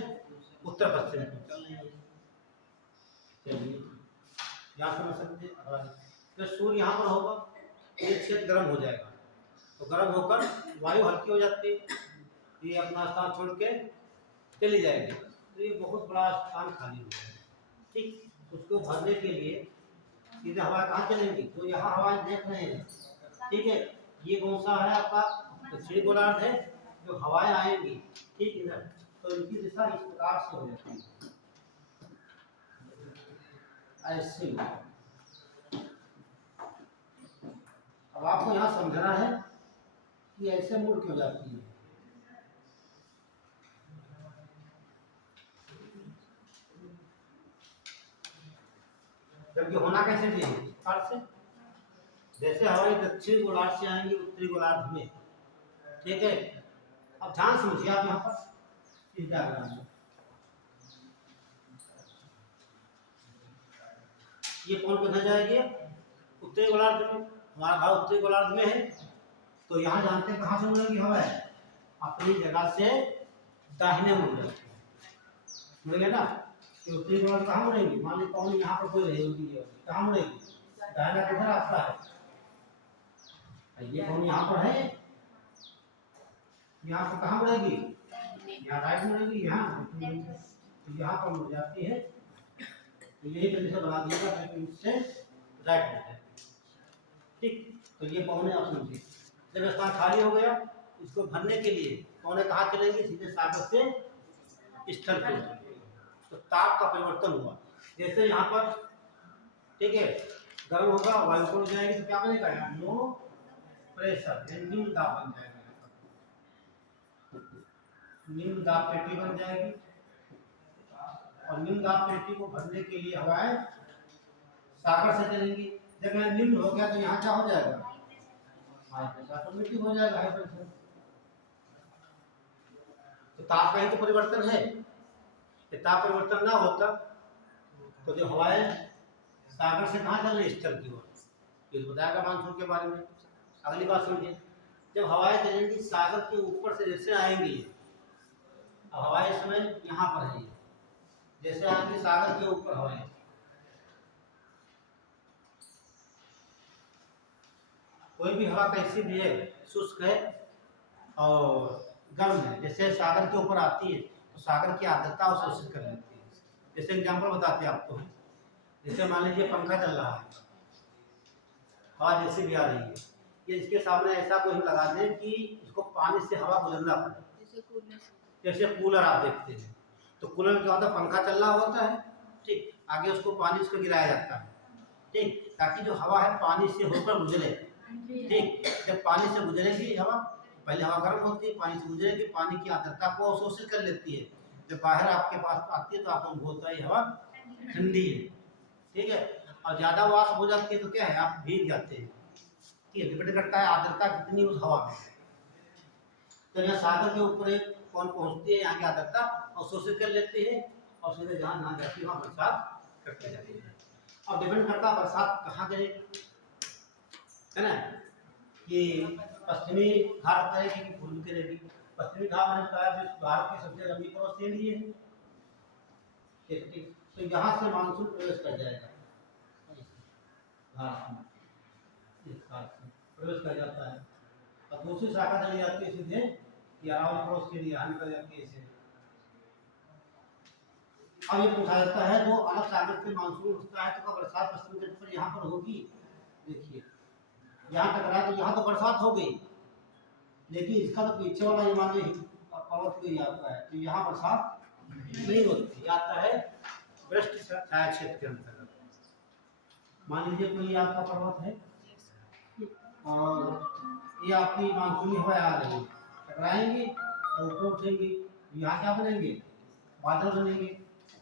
उत्तर पश्चिम में चल रही है। चलिए यहाँ समझ सकते हैं। तो सूर्य यहाँ पर होगा, ये क्षेत्र गर्म हो जाएगा। तो गर्म होकर वायु हल्की हो जाती है, ये अपना स्थान छोड़ के चली जाएगी। तो ये बहुत बड़ा स्थान खाली हो जाएगा। ठीक, उसको भरने के लिए सीधे हवा कहाँ चलेंगी? तो यहाँ हवाएं देख रहे हैं, ठीक है। ये कौन सा है आपका? दक्षिणी गोलार्ध है, जो हवाएं आएंगी ठीक इधर। तो इनकी दिशा इस प्रकार से हो जाती है, ऐसे। अब आपको यहाँ समझना है कि ऐसे मुड़ क्यों जाती है। जबकि होना कैसे चाहिए? से जैसे हवाएं दक्षिण गोलार्ध से आएंगी उत्तरी गोलार्ध में, ठीक है। अब ध्यान समझिए आप यहाँ पर इस डायग्राम में, ये कौन किधर जाएगी? उत्तरी गोलार्ध में। हमारा भाव उत्तरी गोलार्ध में है, तो यहाँ जानते हैं कहाँ से मुड़ेगी हवाएं? अपनी जगह से दाहिने मुड़ जाएगी, मुड़ेंगे ना। तो उत्तरी गोलार्ध कहाँ मुड़ेगी? मान लीजिए कौन यहाँ पर कोई रही होगी, कहाँ मुड़ेगी? दाहिना किधर आता है? ये कौन यहाँ पर है, यहाँ पर कहाँ मुड़ेगी? यहाँ राइट मुड़ेगी, यहाँ तो यहाँ पर मुड़ जाती है। तो यही कंडीशन बना दिएगा इससे राइट मुड़ जाएगी, ठीक। तो ये पौने आप समझिए। जब स्थान खाली हो गया, इसको भरने के लिए पौने कहाँ चलेंगे? सीधे सागर से स्थल पे। तो ताप का परिवर्तन हुआ, जैसे यहाँ पर ठीक है गर्म होगा, वायु उड़ जाएगी, तो क्या बनेगा? यहाँ लो प्रेशर निम्न दाब बन जाएगा, निम्न दाब पेटी बन जाएगी। और निम्न दाब पेटी को भरने के लिए हवाएं सागर से चलेंगी। जब यहाँ निम्न हो गया तो यहाँ क्या हो जाएगा? हाई प्रेशर ऑटोमेटिक हो जाएगा, हाई प्रेशर। तो ताप का ही तो परिवर्तन है। ताप परिवर्तन ना होता तो जो हवाएं सागर से कहाँ चल रही? स्थल की ओर। ये बताएगा मानसून के बारे में। अगली बात समझिए, जब हवाएं चलेंगी सागर के ऊपर से जैसे आएंगी, अब हवाएं इस समय यहाँ पर है, जैसे आएंगी सागर के ऊपर हवाएं, कोई भी हवा कैसी भी है, शुष्क है और गर्म है, जैसे सागर के ऊपर आती है तो सागर की आर्द्रता उसे शोषित कर लेती है। जैसे एग्जाम्पल बताते हैं आपको, जैसे मान लीजिए पंखा चल रहा है, हवा जैसे भी आ रही है, ये इसके सामने ऐसा कोई हम लगा दें कि इसको पानी से हवा गुजरना पड़े। जैसे कूलर आप देखते हैं, तो कूलर में क्या होता है? पंखा चल रहा होता है, ठीक, आगे उसको पानी से गिराया जाता है, ठीक, ताकि जो हवा है पानी से होकर गुजरे, ठीक। जब पानी से गुजरेगी हवा पहले हवा गर्म होती है, पानी से गुजरेगी, पानी की आर्द्रता को अवशोषित कर लेती है, जब बाहर आपके पास आती है तो आपको अनुभव होता है ये हवा ठंडी है, ठीक है। और ज़्यादा वाष्प हो जाती है तो क्या है, आप भीग जाते हैं, ठीक है। डिपेंड करता है आर्द्रता कितनी उस हवा में। तो यहाँ सागर के ऊपर एक कौन पहुँचती है, यहाँ की आर्द्रता अवशोषित कर लेती है और सीधे जहाँ जहाँ जाती है वहाँ बरसात करती जाती है। अब डिपेंड करता है बरसात कहाँ करे, है ना, कि पश्चिमी घाट करेगी कि पूर्वी करेगी। पश्चिमी घाट मैंने बताया भारत की सबसे लंबी पर्वत श्रेणी है, ठीक। तो यहाँ से मानसून प्रवेश कर जाएगा, घाट में, इस घाट से प्रवेश कर जाता है और दूसरी शाखा चली जाती है सीधे अरावली पर्वत श्रेणी यहाँ निकल जाती है इसे। अब ये पूछा जाता है जो अरब सागर से मानसून उठता है तो कब बरसात पश्चिमी तट पर यहाँ पर होगी। देखिए यहाँ टकरा तो यहाँ तो बरसात हो गई, लेकिन इसका तो पीछे वाला ये मान लीजिए पर्वत को आता है तो यहाँ बरसात नहीं होती, आता है वृष्टि छाया क्षेत्र के अंतर्गत। मान लीजिए कोई ये आपका पर्वत है और ये आपकी मानसूनी हवाएं आ रही है, टकराएंगी और ऊपर उठेंगी, यहाँ क्या बनेंगे, बादल बनेंगे,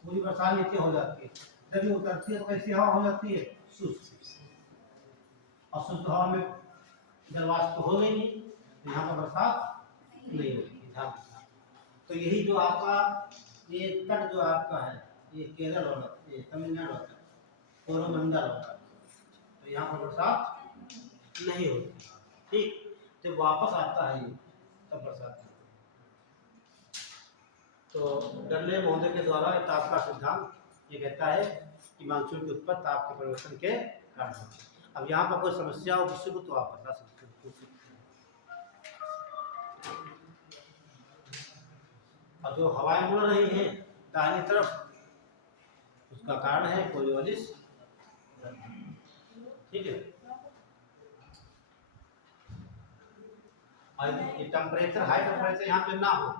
पूरी बरसात नीचे हो जाती है। जब ये उतरती है तो कैसी हवा हो जाती है, शुष्क, और शुष्क हवा में जलवाष्प तो हो गई नहीं, तो यहाँ पर बरसात नहीं होती। तो यही जो आपका ये तट जो आपका है, ये केरल वाला, ये तमिलनाडु वाला, कोरोमंडल वाला, तो यहाँ पर बरसात नहीं होती, ठीक। जब वापस आता है ये तब बरसात होती है। तो डल्ले महोदय के द्वारा ताप का सिद्धांत ये कहता है कि मानसून की उत्पत्ति ताप के परिवर्तन के कारण होती है। अब यहाँ पर कोई समस्या हो किसी को तो आप बता सकते हैं। और जो हवाएं उड़ रही हैं दाहिनी तरफ, उसका कारण है कोरियोलिस, ठीक है। और ये टेम्परेचर हाई टेम्परेचर यहाँ पे ना हो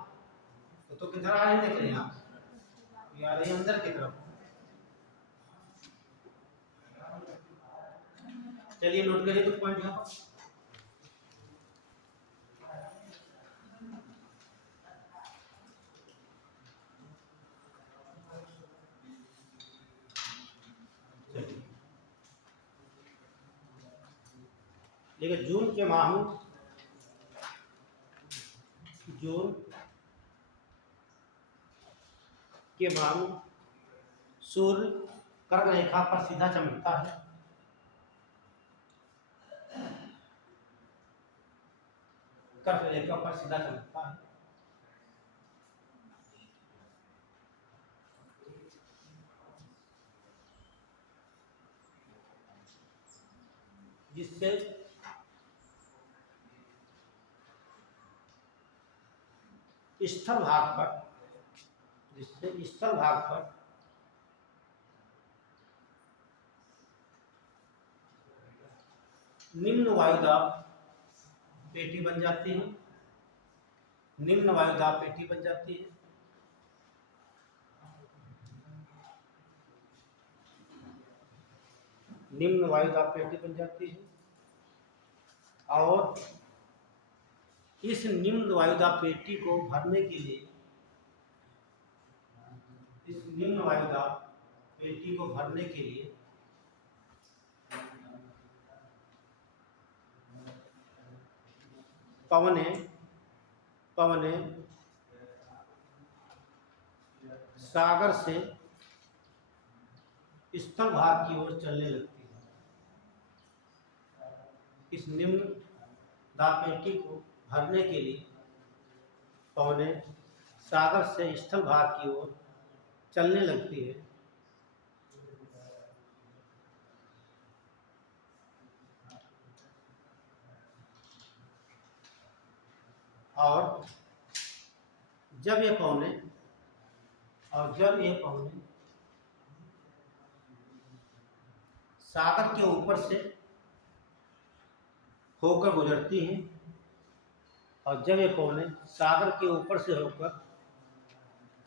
तो किधर आ रही है, देख रहे हैं आप, ये आ रही है अंदर की तरफ। चलिए नोट करिए तो पॉइंट यहाँ पर। देखिए जून के माह में, जून के माह में सूर्य कर्क रेखा पर सीधा चमकता है, कर्क रेखा पर सीधा चमकता है। जिससे स्थल भाग पर, जिससे स्थल भाग पर निम्न वायुदाब पेटी बन जाती है, निम्न वायुदाब पेटी बन जाती है। निम्न वायुदाब पेटी बन जाती है और इस निम्न वायुदाब पेटी को भरने के लिए, इस निम्न वायुदाब पेटी को भरने के लिए पवनें सागर से स्थल भाग की ओर चलने लगती है। इस निम्न दाब पेटी को भरने के लिए पवनें सागर से स्थल भाग की ओर चलने लगती है और जब ये पवनें सागर के ऊपर से होकर गुजरती हैं, और जब ये पवनें सागर के ऊपर से होकर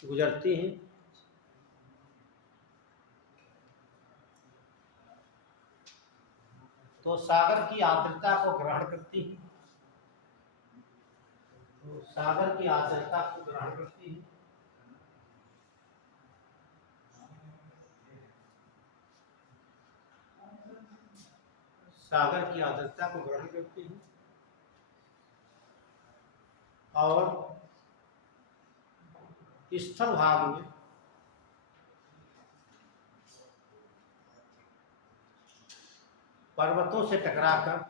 गुजरती हैं तो सागर की आर्द्रता को ग्रहण करती हैं सागर की आर्द्रता को ग्रहण करती है। सागर की आर्द्रता को ग्रहण करती है और स्थल भाग में पर्वतों से टकराकर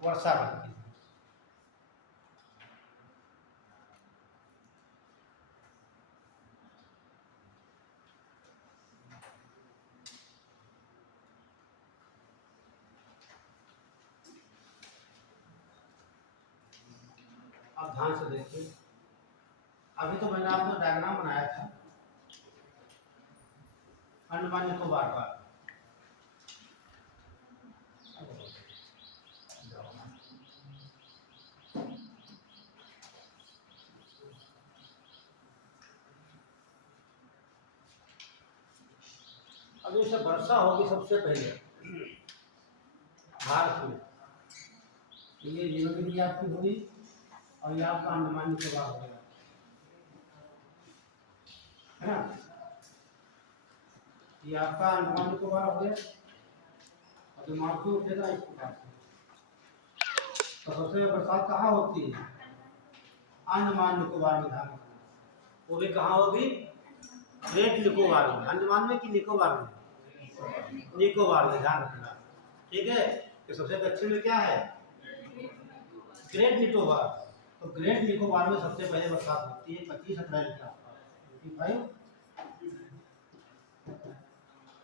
वर्षा करती है। अब ध्यान से देखिए, अभी तो मैंने आपको डायग्राम बनाया था अंडमान निकोबार का। अब जैसे वर्षा होगी सबसे पहले भारत में, ये नीलगिरी आपकी हुई और ये आपका अंडमान निकोबार हो गया, है ना। ये आपका अंडमान निकोबार हो गया और जो मानसून उठेगा इस प्रकार से। तो सबसे बरसात कहाँ होती है? अंडमान निकोबार में। ध्यान रखना, वो भी कहाँ होगी? ग्रेट निकोबार में। अंडमान में कि निकोबार में? निकोबार में, ध्यान रखना, ठीक है। तो सबसे दक्षिण में क्या है? ग्रेट निकोबार। तो ग्रेट निकोबार में सबसे पहले बरसात होती है 25 अप्रैल के आसपास। 25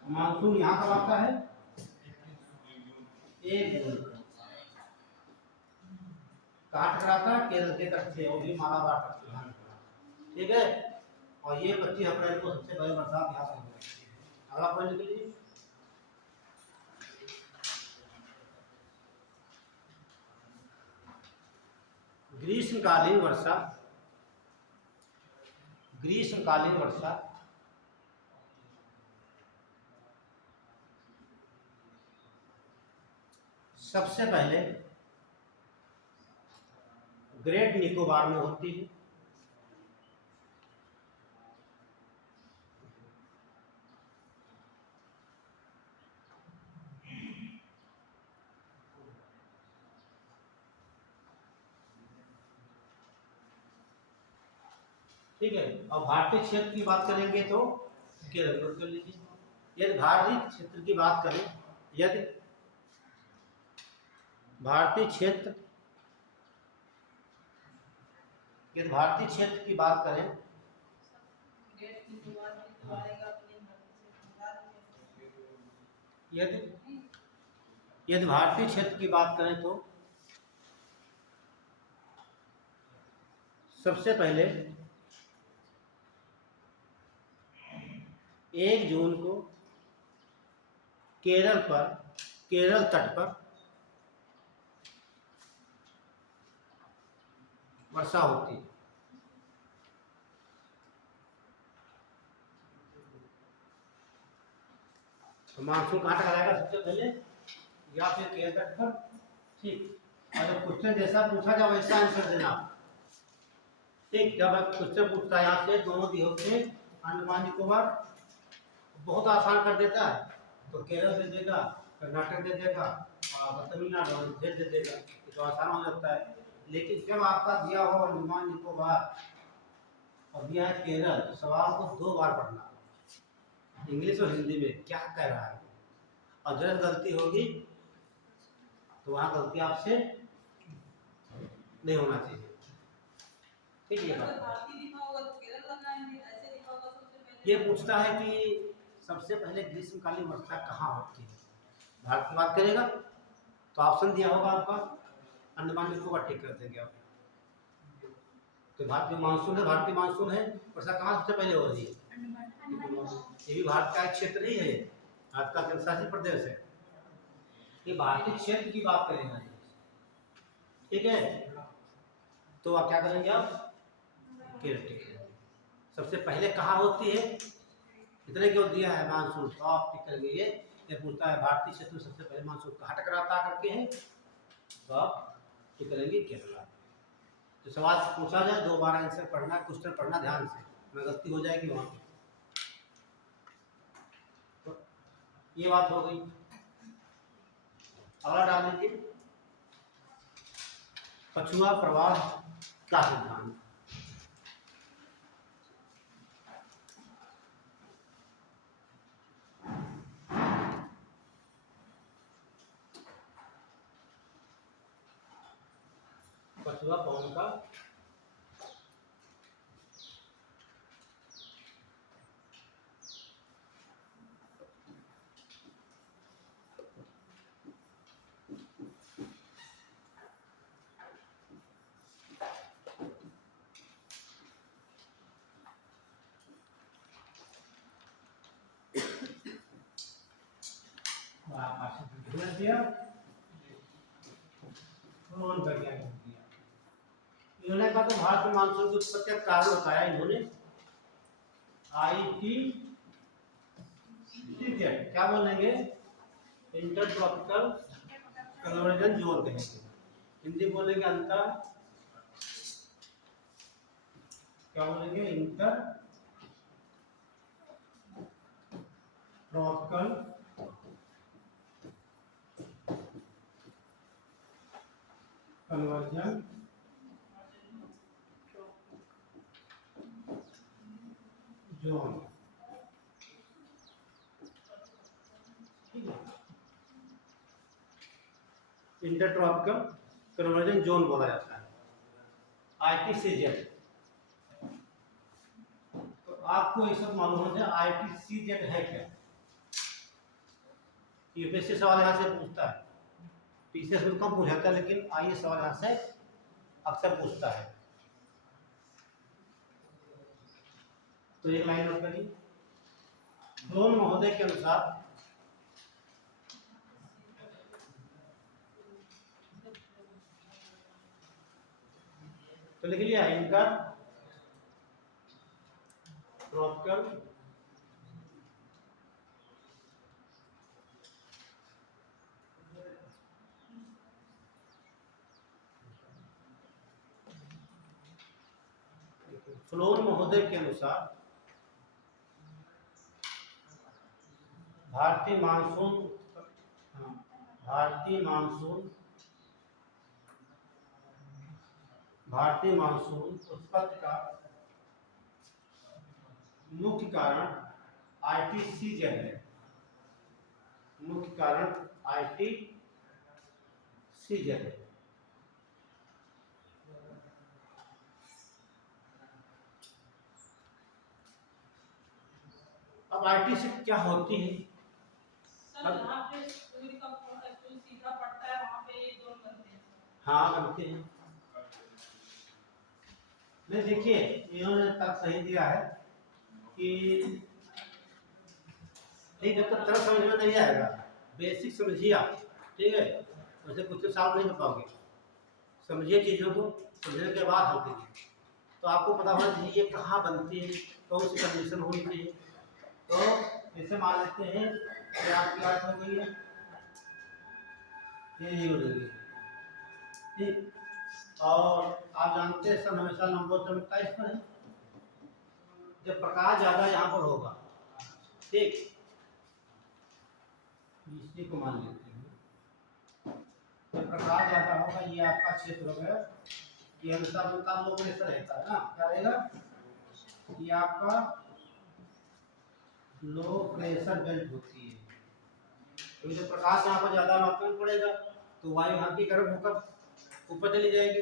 मानसून यहाँ कब आता है? 1 जून। कहाँ टकराता है? केरल के तट से, वो भी मालाबार तट से, ठीक है। और ये 25 अप्रैल को सबसे पहले बरसात यहाँ से होगी। अगला पॉइंट के लिए ग्रीष्मकालीन वर्षा। ग्रीष्मकालीन वर्षा सबसे पहले ग्रेट निकोबार में होती है। ठीक है। और भारतीय क्षेत्र की बात करेंगे तो केरल नोट कर लीजिए। यदि भारतीय क्षेत्र की बात करें, यदि भारतीय क्षेत्र की बात करें, यदि भारतीय क्षेत्र की बात करें तो सबसे पहले 1 जून को केरल तट पर वर्षा होती है। तो मानसून कहाँ टकराएगा सबसे पहले? या फिर केरल तट पर, ठीक। और जब क्वेश्चन जैसा पूछा जाए वैसा आंसर देना, ठीक। जब क्वेश्चन पूछता है यहाँ से दोनों दिए होते अंडमान निकोबार, बहुत आसान कर देता है, तो केरल दे देगा, कर्नाटक दे देगा और तमिलनाडु दे देगा, तो आसान हो जाता है। लेकिन जब आपका दिया हो अंडमान निकोबार और दिया है केरल, तो सवाल को 2 बार पढ़ना, इंग्लिश और हिंदी में क्या कह रहा है। और जब गलती होगी तो वहाँ गलती आपसे नहीं होना चाहिए, ठीक है। ये पूछता है कि सबसे पहले ग्रीष्मकालीन वर्षा कहाँ होती है? भारत की बात करेगा तो ऑप्शन दिया होगा आपका अंडमान निकोबार, टिक कर देंगे आप। तो भारतीय मानसून है, वर्षा कहाँ सबसे पहले हो रही है? ये भी भारत का एक क्षेत्र ही है, भारत का केंद्रशासित प्रदेश है। ये भारतीय क्षेत्र की बात करेंगे, ठीक है। तो आप क्या करेंगे? आप केरल सबसे पहले कहाँ होती है? इतने क्यों दिया है मानसून, तो आप टिक करेंगे ये ये पूछता है भारतीय क्षेत्र में सबसे पहले मानसून कहाँ टकराता करके है, तो आप ये करेंगे केरला। तो सवाल पूछा जाए 2 बार आंसर पढ़ना, क्वेश्चन पढ़ना ध्यान से, मैं गलती हो जाएगी वहाँ पे। तो ये बात हो गई। अगला डाल लीजिए, पछुआ प्रवाह का सिद्धांत। पछुआ पवन का इन्होंने कहा तो भारत में मानसून की उत्पत्ति का कारण बताया इन्होंने ITCZ, क्या बोलेंगे, इंटर ट्रॉपिकल कन्वर्जन जोन कहेंगे, हिंदी बोलेंगे अंतर, क्या बोलेंगे, inter tropical conversion zone. Inter tropical conversion zone बोला जाता है, ITCZ। तो आपको ये सब मालूम होना चाहिए ITCZ है क्या। यूपीएससी सवाल यहाँ से पूछता है, पीसीएस में कम पूछाता है, लेकिन आइए सवाल यहाँ से अक्सर पूछता है। तो एक लाइन नोट करिए, फ्लोन महोदय के अनुसार तो लिख लिया इनका ट्रॉपिकल फ्लोन महोदय के अनुसार भारतीय मानसून उत्पत्ति का मुख्य कारण ITCZ है, मुख्य कारण ITCZ है। अब ITC क्या होती है, सीधा पड़ता है वहाँ पे ये जोन बनते हैं। हाँ बनते हैं। नहीं देखिए, इन्होंने तक सही दिया है कि ठीक है, तो तरह समझ में नहीं आएगा, बेसिक समझिए आप, ठीक है, वैसे कुछ तो सॉल्व नहीं कर पाओगे, समझिए चीज़ों को, समझने के बाद हल कीजिए। तो आपको पता होना चाहिए ये कहाँ बनती है, कौन सी कंडीशन होनी चाहिए। तो इसे मान लेते हैं कि आपकी बात हो गई है, ये हो गई, ठीक। और आप जानते हैं सन हमेशा नंबर चमकता इस पर है, जब प्रकाश ज़्यादा यहाँ पर होगा, ठीक, इसी को मान लेते हैं, जब प्रकाश ज़्यादा होगा, ये आपका क्षेत्र हो गया, ये हमेशा उनका लो प्रेशर रहता है ना, क्या रहेगा, ये आपका लो प्रेशर बेल्ट होती है। तो जब प्रकाश यहाँ पर ज़्यादा मात्रा में पड़ेगा तो वायु यहाँ की गर्म होकर ऊपर चली जाएगी,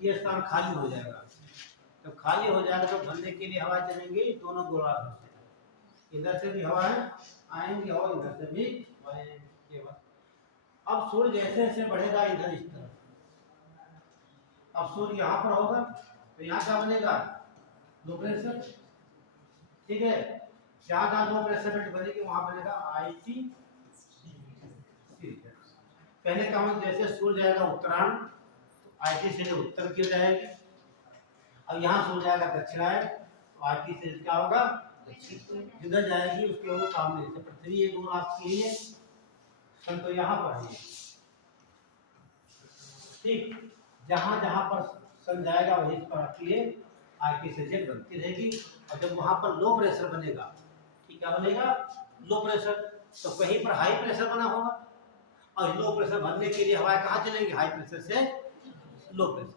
ये स्थान खाली हो जाएगा। जब खाली हो जाएगा तो भरने के लिए हवा चलेंगी दोनों गोलार्धों से, इधर से भी हवाएं आएंगी और इधर से भी हवाएं आएंगी। अब सूर्य जैसे जैसे बढ़ेगा इधर इस तरफ, अब सूर्य यहाँ पर होगा तो यहाँ क्या बनेगा, लो प्रेशर, ठीक है, जहाँ जहाँ लो प्रेशर बेल्ट बनेगी वहाँ बनेगा ITCZ। पहले का मतलब जैसे सूर्य जाएगा उत्तरायण तो ITCZ उत्तर की जाएगी, अब यहाँ सूर्य जाएगा दक्षिणायन तो ITCZ क्या होगा, दक्षिण जिधर जाएगी उसके वो सामने, जैसे पृथ्वी एक गोल आपकी है सन तो यहाँ पर है, ठीक। जहाँ जहाँ पर सन जाएगा वहीं पर आपकी ये आईटी से जेट बनती रहेगी। और जब वहाँ पर लो प्रेशर बनेगा, ठीक, क्या बनेगा, लो प्रेशर, तो कहीं पर हाई प्रेशर बना होगा, और लो प्रेशर बनने के लिए हवाएं कहाँ चलेंगी, हाई प्रेशर से लो प्रेशर।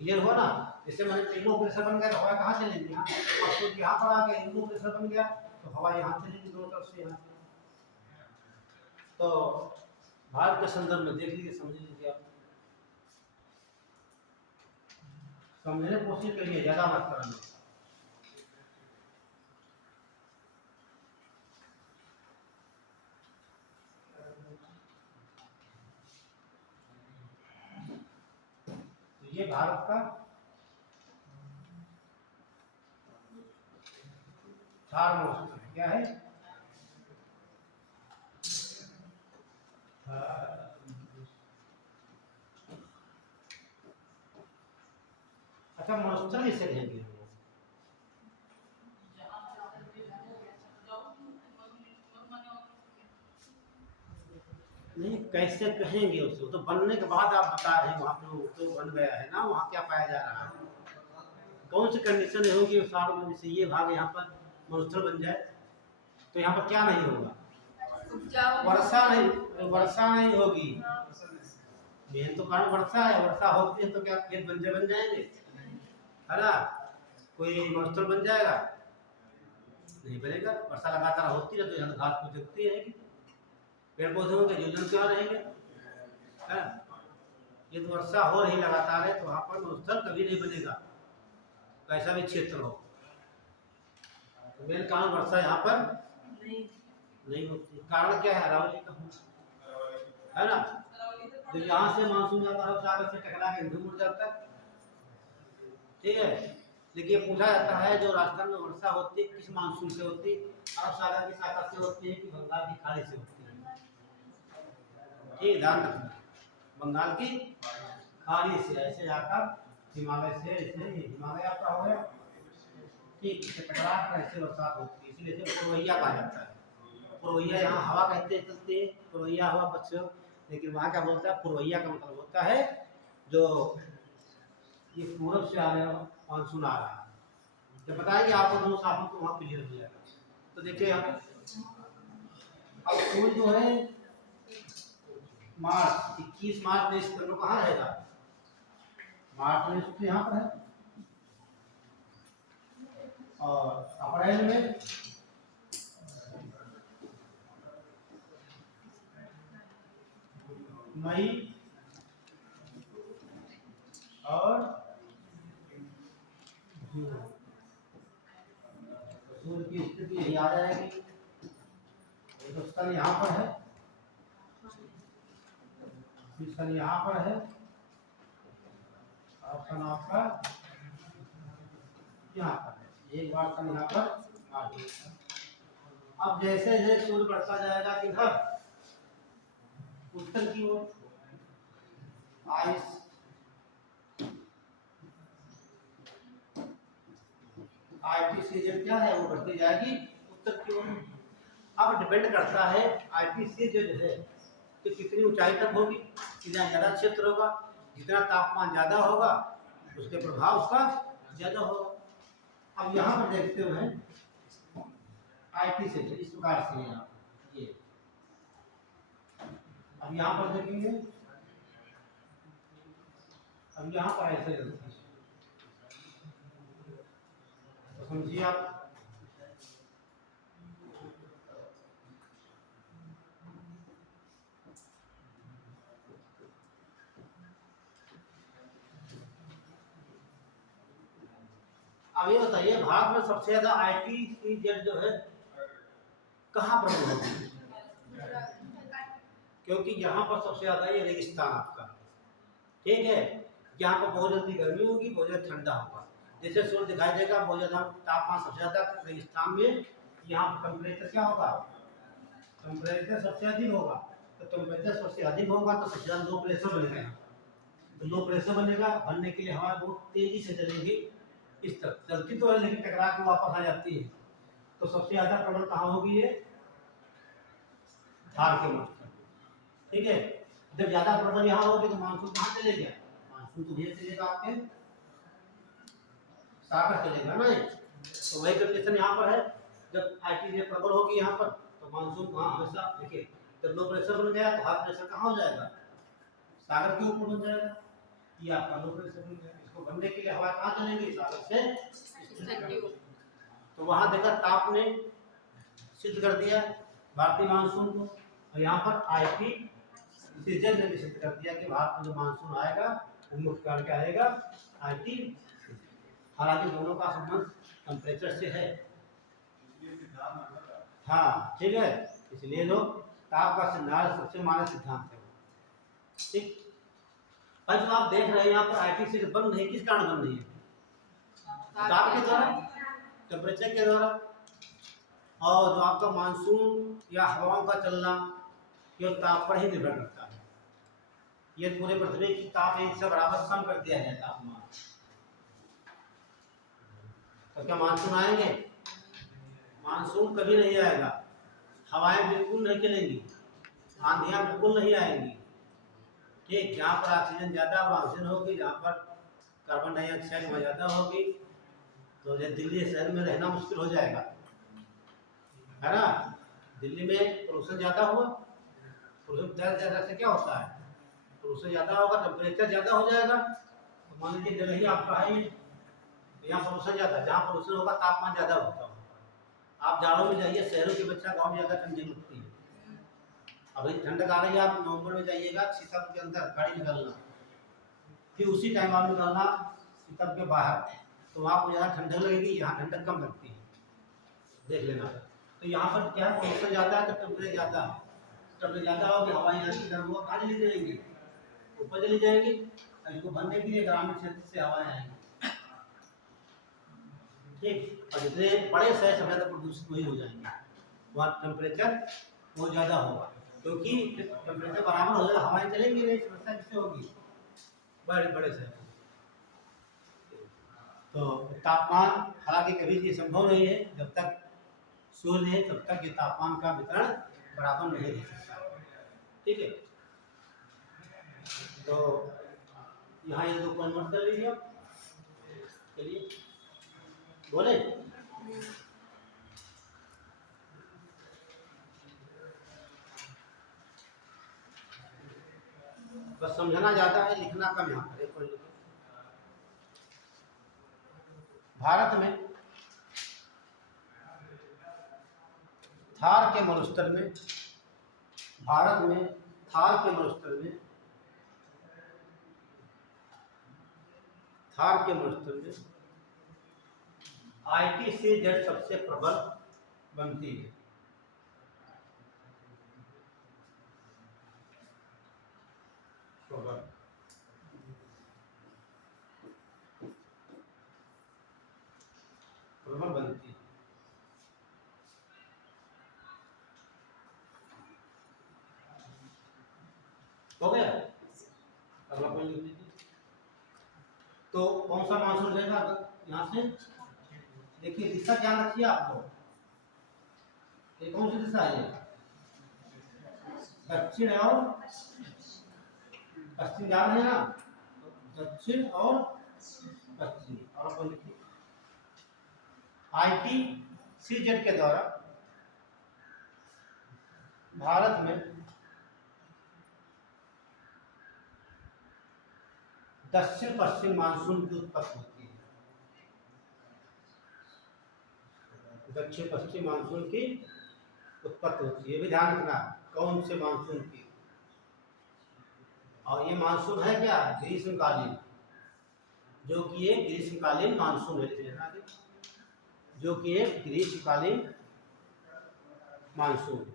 क्लियर हुआ ना? जैसे मैंने लो प्रेशर बन गया तो हवा कहाँ चलेंगी, यहाँ, और फिर यहाँ पर आ गया लो प्रेशर बन गया तो हवा यहाँ चलेगी दोनों तरफ से यहाँ। तो भारत के संदर्भ में देख लीजिए, समझ लीजिए आप, समझने की कोशिश करिए, ज्यादा मत करना। तो ये भारत का 4 मौसम है, क्या है, अच्छा मौसम इसे कहेंगे हम लोग। नहीं, कैसे कहेंगे उसको, तो बनने के बाद आप बता रहे हैं वहाँ पे तो बन गया है ना, वहाँ क्या पाया जा रहा है, कौन सी कंडीशन होगी साल में, जैसे ये भाग यहाँ पर मरुस्थल बन जाए तो यहाँ पर क्या नहीं होगा, वर्षा नहीं होगी, मेन तो कारण वर्षा है, वर्षा होती है तो क्या खेत बंजर बन जाएंगे, है ना, कोई मरुस्थल बन जाएगा, नहीं बनेगा। वर्षा लगातार होती है तो यहाँ घास फूस जगती रहेगी, पेड़ पौधे होंगे, जीव जंतु यहाँ रहेंगे, है। ये तो वर्षा हो रही लगातार है तो वहाँ पर मरुस्थल कभी नहीं बनेगा, कैसा भी क्षेत्र हो। तो मेन कारण वर्षा यहाँ पर नहीं होती। कारण क्या है, अरावली का है ना, तो यहाँ से मानसून जाता है सागर से टकरा के हिंदू मुड़ जाता है, ठीक है। लेकिन पूछा जाता है जो राजस्थान में वर्षा होती है किस मानसून से होती है, अरब सागर की शाखा से होती है कि बंगाल की खाड़ी से होती है, ठीक, ध्यान रखना, बंगाल की खाड़ी से ऐसे जाकर हिमालय से, ऐसे हिमालय आपका हो गया, ठीक, इससे टकरा कर ऐसे बरसात होती है, इसलिए इसे पुरवैया कहा जाता है। पुरवैया यहाँ हवा कहते हैं, चलते हैं पुरवैया हवा बच्चों, लेकिन वहाँ क्या बोलता है, पुरवैया का मतलब होता है जो ये पूरब से आ रहा है, मानसून आ रहा है, जब बताएंगे आपको दोनों साथों को वहाँ क्लियर हो जाएगा। तो देखिए अब सूर्य जो है मार्च 21 मार्च में इस तरह कहाँ रहेगा, मार्च में सूर्य यहाँ पर है, और अप्रैल में मई और सूर्य की स्थिति यही आ जाएगी, तो सन यहाँ पर है, सन यहाँ पर है, और सन आपका यहाँ पर है, एक बार सन यहाँ पर आ गया। अब जैसे जैसे सूर्य बढ़ता जाएगा किधर, उत्तर की ओर, आईपीसीजेड क्या है, वो बढ़ती जाएगी उत्तर की ओर। अब डिपेंड करता है आईपीसीजेड है कि कितनी ऊंचाई तक होगी, कितना ज्यादा क्षेत्र होगा, जितना तापमान ज्यादा होगा उसके प्रभाव उसका ज्यादा होगा। अब यहाँ पर देखते हुए आईपीसीजेड इस प्रकार से है, ये अब यहाँ पर देखेंगे, अब यहाँ पर ऐसे तो समझिए आप, अब ये बताइए भारत में सबसे ज्यादा आईपीसीजेड जो है कहाँ पर होगी, क्योंकि यहाँ पर सबसे ज्यादा ये रेगिस्तान आपका, ठीक है, यहाँ पर बहुत जल्दी गर्मी होगी, बहुत ज्यादा ठंडा होगा, जैसे सूर्य दिखाई देगा बहुत ज्यादा तापमान सबसे ज्यादा रेगिस्तान में, यहाँ टेम्परेचर क्या होगा, टेम्परेचर सबसे अधिक होगा, तो टेम्परेचर सबसे अधिक होगा तो सबसे ज्यादा लो प्रेशर बनेगा, यहाँ तो लो प्रेशर बनेगा, बनने के लिए हवा बहुत तेजी से चलेगी, इस तरह चलती तो है लेकिन टकरा के वापस आ जाती है, तो सबसे ज्यादा प्रबल कहाँ होगी ये, थार के मरुस्थल में, ठीक है। जब ज्यादा प्रबल यहाँ होगी तो मानसून कहाँ चलेगा, मानसून तो ये चलेगा आपके सागर चलेगा ना। तो वही कंडीशन यहाँ पर है, जब आईटी प्रबल होगी यहाँ पर तो मानसून वहाँ हमेशा, देखिए जब लो प्रेशर बन गया तो हाई प्रेशर कहाँ हो जाएगा, सागर के ऊपर बन जाएगा, ये आपका लो प्रेशर बन गया। इसको बनने के लिए हवा कहाँ चलेगी, सागर से। तो वहाँ देखा ताप ने सिद्ध कर दिया भारतीय मानसून को, और यहाँ पर आईटी सीजन ने भी सिद्ध कर दिया कि भारत में जो मानसून आएगा वो मुख्य कारण क्या आएगा, आईटी। हालांकि दोनों का संबंध टेम्परेचर से है, हाँ ठीक है, इसलिए जो ताप का सिद्धांत सबसे मानक सिद्धांत है, ठीक। और जो आप देख रहे हैं यहाँ पर आईटी सीरीज बन रही है, किस कारण बन रही है, ताप के द्वारा, टेम्परेचर के द्वारा। और जो आपका मानसून या हवाओं का चलना ये ताप पर ही निर्भर करता है। ये पूरे पृथ्वी की ताप एक से बराबर सम कर दिया है तापमान। तो क्या मानसून आएंगे, मानसून कभी नहीं आएगा, हवाएं बिल्कुल नहीं चलेंगी, आंधियां बिल्कुल नहीं आएंगी, ठीक। जहाँ पर ऑक्सीजन ज़्यादा ऑक्सीजन होगी, जहाँ पर कार्बन डाइऑक्साइड में ज़्यादा होगी, तो ये दिल्ली शहर में रहना मुश्किल हो जाएगा, है ना। दिल्ली में प्रदूषण ज़्यादा हुआ, प्रदूषण ज़्यादा से क्या होता है, प्रदूषण ज़्यादा होगा, टेम्परेचर ज़्यादा हो जाएगा। तो मान लीजिए जगह ही आपका है, यहाँ प्रदूषण ज़्यादा, जहाँ प्रदूषण होगा तापमान ज़्यादा होता है। आप जाड़ों में जाइए, शहरों की बच्चा गाँव में ज़्यादा ठंडी लगती है। अभी ठंडक आ रही है, आप नवंबर में जाइएगा सीतापुर के अंदर गाड़ी निकालना, फिर उसी टाइम आप निकालना सीतापुर के बाहर, तो आपको ज़्यादा ठंडक लगेगी, यहाँ ठंडक कम लगती है, देख लेना। तो यहाँ पर क्या है, प्रदूषण ज़्यादा है तो टेम्परेचर ज़्यादा है, टेम्परेचर ज़्यादा होगी, हवाएं यहाँ की गर्म होगा, कहाँ चली जाएंगी, ऊपर चली जाएंगी। इसको भरने के लिए ग्रामीण क्षेत्र से हवाएं आएंगी, ठीक। और जितने बड़े शहर सब ज़्यादा प्रदूषित वही हो जाएंगे, वहाँ टेम्परेचर बहुत ज़्यादा होगा, क्योंकि टेम्परेचर बराबर हो जाएगा, हवाएं चलेंगी नहीं, समस्या किससे होगी, बड़े बड़े शहर। तो तापमान हालांकि कभी ये संभव नहीं है, जब तक सूर्य है तब तक ये तापमान का वितरण बराबर नहीं रह सकता, ठीक है। तो यहाँ ये दो पॉइंट नोट कर लीजिए आप, चलिए बोले। बस समझना ज़्यादा है, लिखना कम यहाँ पर, एक पॉइंट। भारत में थार के मरुस्थल में, भारत में थार के मरुस्थल में, थार के मरुस्थल में ITCZ सबसे प्रबल बनती है। प्रबल प्रबल बनती है। हो गया, अगला पॉइंट लिख लीजिए। तो कौन सा मानसून रहेगा यहाँ से, देखिए दिशा ध्यान रखिए आप लोग, ये कौन सी दिशा है, दक्षिण और पश्चिम ध्यान है ना, दक्षिण और पश्चिम। और लिखिए ITCZ के द्वारा भारत में दक्षिण पश्चिम मानसून की उत्पत्ति होती है, दक्षिण पश्चिम मानसून की उत्पत्ति होती है, ये भी ध्यान रखना कौन से मानसून की। और ये मानसून है क्या, ग्रीष्मकालीन, जो कि एक ग्रीष्मकालीन मानसून है, जो कि एक ग्रीष्मकालीन मानसून।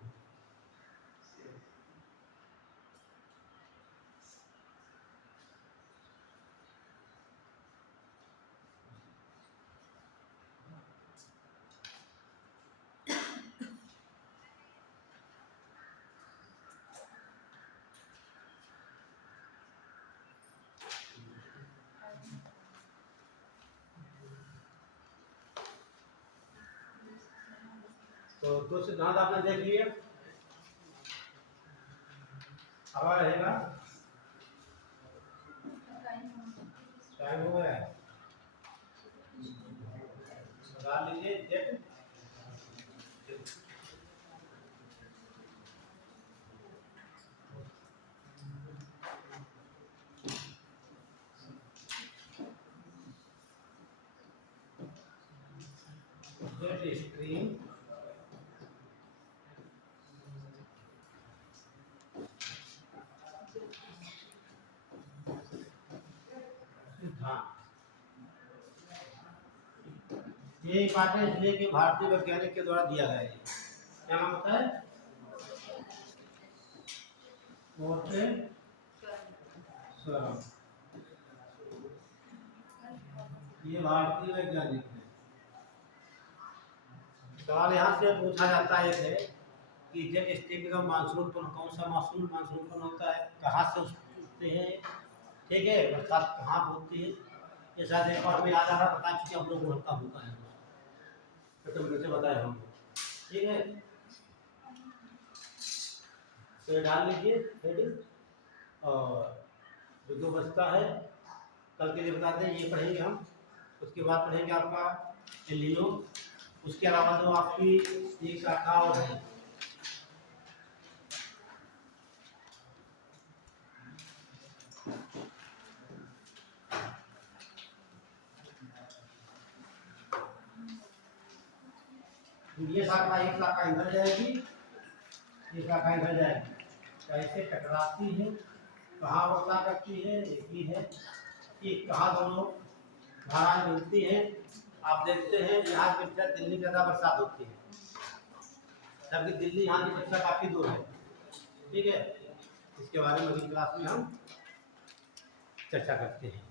तो दो सिद्धांत आपने देख लिए, हवा रहेगा। टाइम हो गया है, डाल लीजिए जेट। जेट स्ट्रीम सिद्धांत। ये पाठ है इसलिए कि भारतीय वैज्ञानिक के द्वारा दिया गया है। क्या नाम होता है? ये भारतीय वैज्ञानिक है। सवाल यहाँ से पूछा जाता है कि जेट स्ट्रीम का मानसून कौन सा मानसून होता है, कहाँ से उठते हैं, ठीक है, बरसात कहाँ होती है। ये शायद एक बार में याद आ रहा, बता चुके हम लोग को, हल्का फुल्का है तो मुझे बताए हम, ठीक है। तो ये डाल लीजिए हेडिंग, और जो बचता है कल के लिए बता दें, ये पढ़ेंगे हम। उसके बाद पढ़ेंगे आपका एल नीनो। उसके अलावा जो आपकी एक शाखा और है, ये शाखा, एक शाखा इधर जाएगी, ये शाखा इधर जाएगी, कैसे टकराती है, कहाँ वर्षा करती है, एक ही है कि कहाँ दोनों धाराएं मिलती हैं। आप देखते हैं यहाँ की अपेक्षा दिल्ली में ज़्यादा बरसात होती है, जबकि दिल्ली यहाँ की अपेक्षा काफ़ी दूर है, ठीक है। इसके बारे में अगली क्लास में हम चर्चा करते हैं।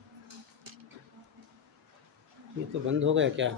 ये तो बंद हो गया क्या?